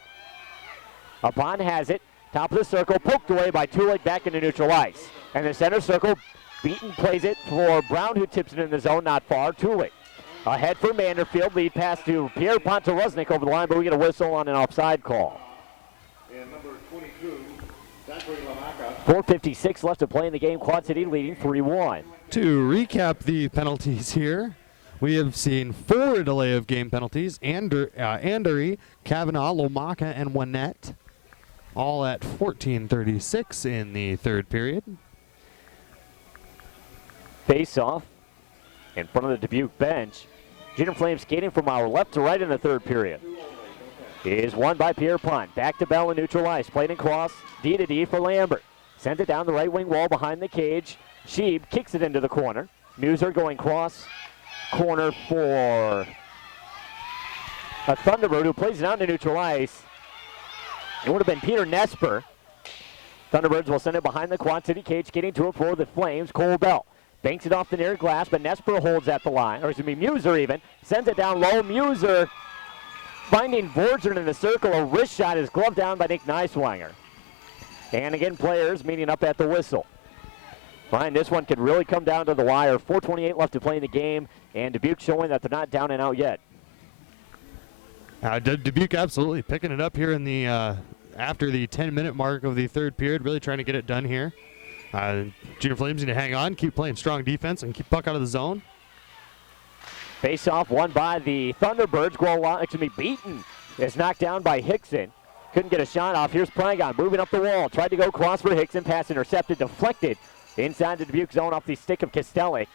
Apon has it, top of the circle, poked away by Tulik back into neutral ice. And the center circle, Beaton plays it for Brown, who tips it in the zone, not far. Tulik ahead for Manderfield, lead pass to Pierre Pontaruznik over the line, but we get a whistle on an offside call. And number 22, Zachary Lamaka. 4:56 left to play in the game. Quad City leading 3-1. To recap the penalties here, we have seen 4 delay of game penalties. Andery, Kavanaugh, Lomaka, and Winnett, all at 14:36 in the third period. Face off in front of the Dubuque bench. Junior Flames skating from our left to right in the third period. Is won by Pierre Pont. Back to Bell in neutral ice. Played in cross, D to D for Lambert. Sent it down the right wing wall behind the cage. Sheeb kicks it into the corner. Muser going cross corner for a Thunderbird who plays it out to neutral ice. It would have been Peter Nesper. Thunderbirds will send it behind the Quad City cage, getting to it for the Flames. Cole Bell banks it off the near glass, but Nesper holds at the line, or excuse me, Muser even, sends it down low. Muser finding Borgern in the circle. A wrist shot is gloved down by Nick Neiswanger. And again, players meeting up at the whistle. Brian, this one could really come down to the wire. 4:28 left to play in the game, and Dubuque showing that they're not down and out yet. Dubuque absolutely picking it up here in the after the 10-minute mark of the third period, really trying to get it done here. Junior Flames need to hang on, keep playing strong defense, and keep puck out of the zone. Face off won by the Thunderbirds. Beaton is knocked down by Hickson. Couldn't get a shot off. Here's Prygon moving up the wall. Tried to go cross for Hickson. Pass intercepted, deflected inside the Dubuque zone off the stick of Castelli.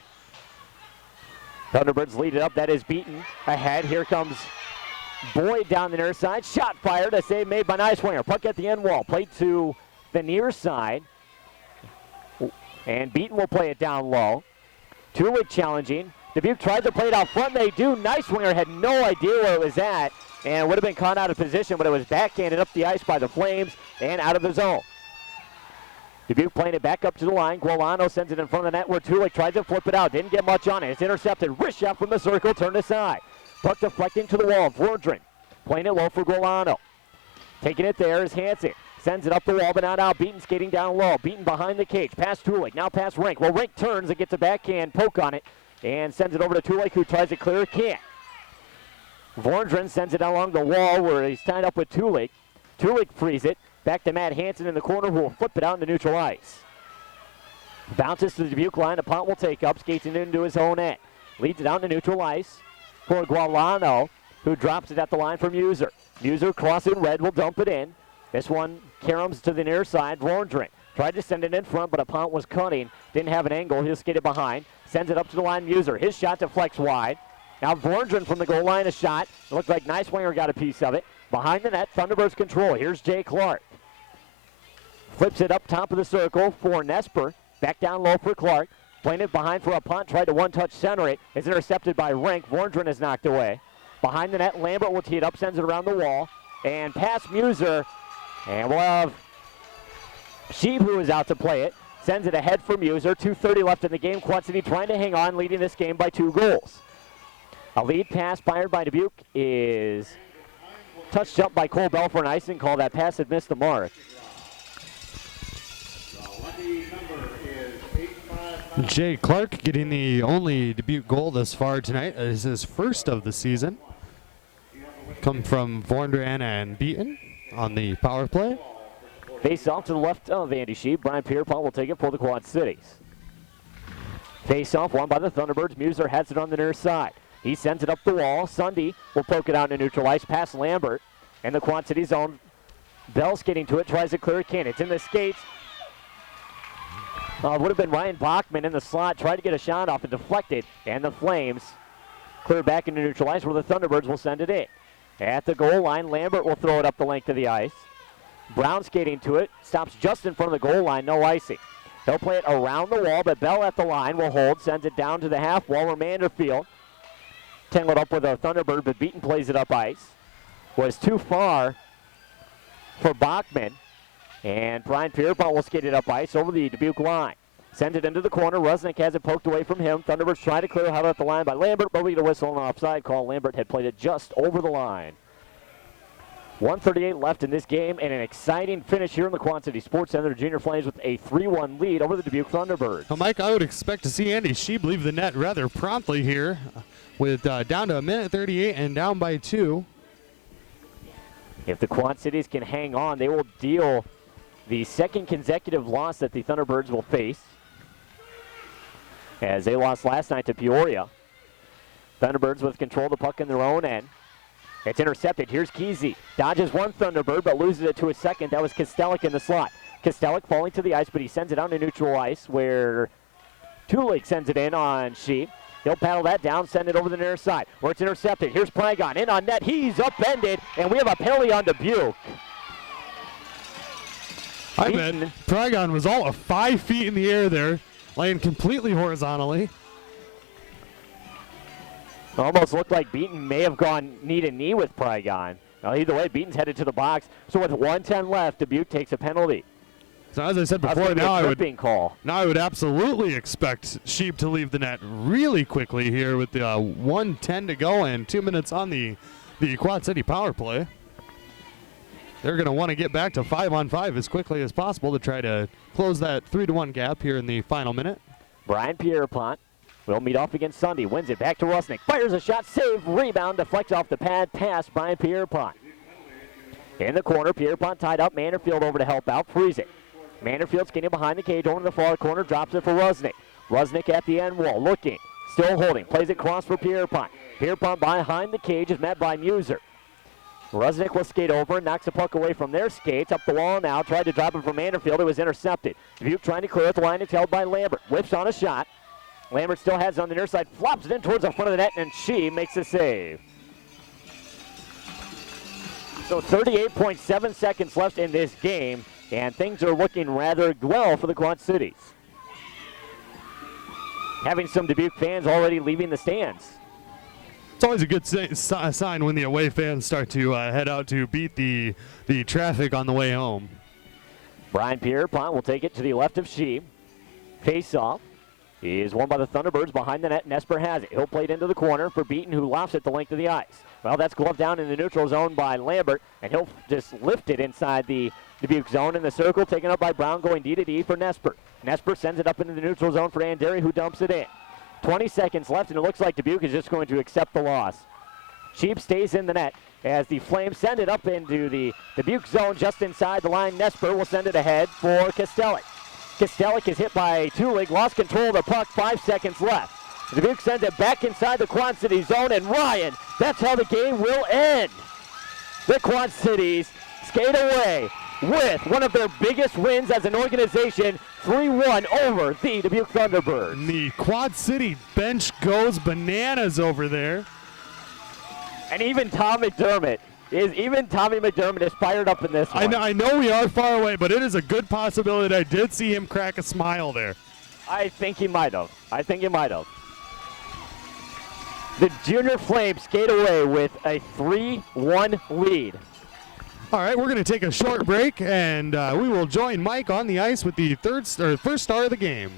Thunderbirds lead it up. That is Beaton ahead. Here comes Boyd down the near side. Shot fired. A save made by Neiswanger. Puck at the end wall. Played to the near side. And Beaton will play it down low. Tulik challenging. Dubuque tried to play it out front. They do. Neiswanger had no idea where it was at and would have been caught out of position, but it was backhanded up the ice by the Flames and out of the zone. Dubuque playing it back up to the line. Gualano sends it in front of the net where Tulik tried to flip it out. Didn't get much on it. It's intercepted. Wrist shot from the circle. Turned aside. Puck deflecting to the wall. Vordrin playing it low for Gualano. Taking it there is Hansen. Sends it up the wall, but not out. Beaton skating down low. Beaton behind the cage. Past Tulik. Now past Rink. Well, Rink turns and gets a backhand poke on it and sends it over to Tulik, who tries to clear. Can't. Vordrin sends it along the wall where he's tied up with Tulik. Tulik frees it. Back to Matt Hansen in the corner, who will flip it out into neutral ice. Bounces to the Dubuque line. Apont will take up. Skates it into his own end. Leads it out to neutral ice for Gualano, who drops it at the line for Muser. Muser crossing red will dump it in. This one caroms to the near side. Vordrin tried to send it in front, but Apont was cutting. Didn't have an angle. He'll skate it behind. Sends it up to the line. Muser. His shot deflects wide. Now Vordrin from the goal line, a shot. It looked like Neiswanger got a piece of it. Behind the net, Thunderbirds control. Here's Jay Clark. Flips it up top of the circle for Nesper. Back down low for Clark. Playing it behind for Apont. Tried to one-touch center it. It's intercepted by Rink. Vordrin is knocked away. Behind the net, Lambert will tee it up. Sends it around the wall. And past Muser. And we'll have Sheeb, who is out to play it. Sends it ahead for Muser. 2:30 left in the game. Quad City trying to hang on, leading this game by 2 goals. A lead pass fired by Dubuque is touched up by Cole Bell for an icing call. That pass had missed the mark. Jay Clark getting the only Dubuque goal thus far tonight. Is his first of the season. Come from Vordrin and Beaton on the power play. Face off to the left of Andy Sheep. Brian Pierpont will take it for the Quad Cities. Face off won by the Thunderbirds. Muser has it on the near side. He sends it up the wall. Sunday will poke it out into neutral ice past Lambert and the Quad City zone. Bell's getting to it, tries to clear it. Can't. It's in the skates. Would have been Ryan Bachman in the slot. Tried to get a shot off and deflected. And the Flames clear back into neutral ice where the Thunderbirds will send it in. At the goal line, Lambert will throw it up the length of the ice. Brown skating to it. Stops just in front of the goal line. No icing. They'll play it around the wall, but Bell at the line will hold. Sends it down to the half wall where Manderfield tangled up with a Thunderbird, but Beaton plays it up ice. Was too far for Bachman. And Brian Pierpont will skate it up ice over the Dubuque line. Sends it into the corner. Rusnick has it poked away from him. Thunderbirds try to clear out at the line by Lambert, but we get a whistle and an offside call. Lambert had played it just over the line. 1:38 left in this game, and an exciting finish here in the Quad City Sports Center. The Junior Flames with a 3-1 lead over the Dubuque Thunderbirds. Well, Mike, I would expect to see Andy Sheeb leave the net rather promptly here, with down to 1:38 and down by 2. If the Quad Cities can hang on, they will deal the second consecutive loss that the Thunderbirds will face, as they lost last night to Peoria. Thunderbirds with control of the puck in their own end. It's intercepted. Here's Kesey. Dodges one Thunderbird, but loses it to a second. That was Kostelik in the slot. Kostelik falling to the ice, but he sends it out to neutral ice, where Tulik sends it in on Sheep. He'll paddle that down, send it over the near side, where it's intercepted. Here's Prygon in on net. He's upended, and we have a penalty on Dubuque. I bet Prygon was all of 5 feet in the air there, laying completely horizontally. Almost looked like Beaton may have gone knee to knee with Prygon. Well, either way, Beaton's headed to the box. So with 1:10 left, Dubuque takes a penalty. So as I said before, now I would absolutely expect Sheep to leave the net really quickly here with the 1:10 to go and 2 minutes on the Quad City power play. They're going to want to get back to 5-on-5 as quickly as possible to try to close that 3-1 gap here in the final minute. Brian Pierpont will meet off against Sunday. Wins it back to Rusnick. Fires a shot. Save. Rebound. Deflects off the pad. Pass. Brian Pierpont. In the corner. Pierpont tied up. Manderfield over to help out. Freeze it. Manderfield skinning behind the cage. Over to the far corner. Drops it for Rusnick. Rusnick at the end wall. Looking. Still holding. Plays it cross for Pierpont. Pierpont behind the cage is met by Muser. Rusnick will skate over and knocks the puck away from their skates. Up the wall now. Tried to drop it from Manderfield. It was intercepted. Dubuque trying to clear it. The line is held by Lambert. Whips on a shot. Lambert still has it on the near side. Flops it in towards the front of the net, and she makes the save. So 38.7 seconds left in this game, and things are looking rather well for the Quad Cities. Having some Dubuque fans already leaving the stands. It's always a good sign when the away fans start to head out to beat the traffic on the way home. Brian Pierpont will take it to the left of Shee. Face off. He is won by the Thunderbirds behind the net. Nesper has it. He'll play it into the corner for Beaton, who lofts it the length of the ice. Well, that's gloved down in the neutral zone by Lambert, and he'll just lift it inside the Dubuque zone in the circle, taken up by Brown, going D to D for Nesper. Nesper sends it up into the neutral zone for Anderi, who dumps it in. 20 seconds left, and it looks like Dubuque is just going to accept the loss. Cheap stays in the net as the Flames send it up into the Dubuque zone just inside the line. Nesper will send it ahead for Kostelik. Kostelik is hit by Tulig, lost control of the puck, 5 seconds left. Dubuque sends it back inside the Quad City zone, and Ryan, that's how the game will end. The Quad Cities skate away with one of their biggest wins as an organization, 3-1 over the Dubuque Thunderbirds. The Quad City bench goes bananas over there. And even Tommy McDermott is fired up in this one. I know we are far away, but it is a good possibility that I did see him crack a smile there. I think he might have. The Junior Flames skate away with a 3-1 lead. All right, we're going to take a short break, and we will join Mike on the ice with the first star of the game.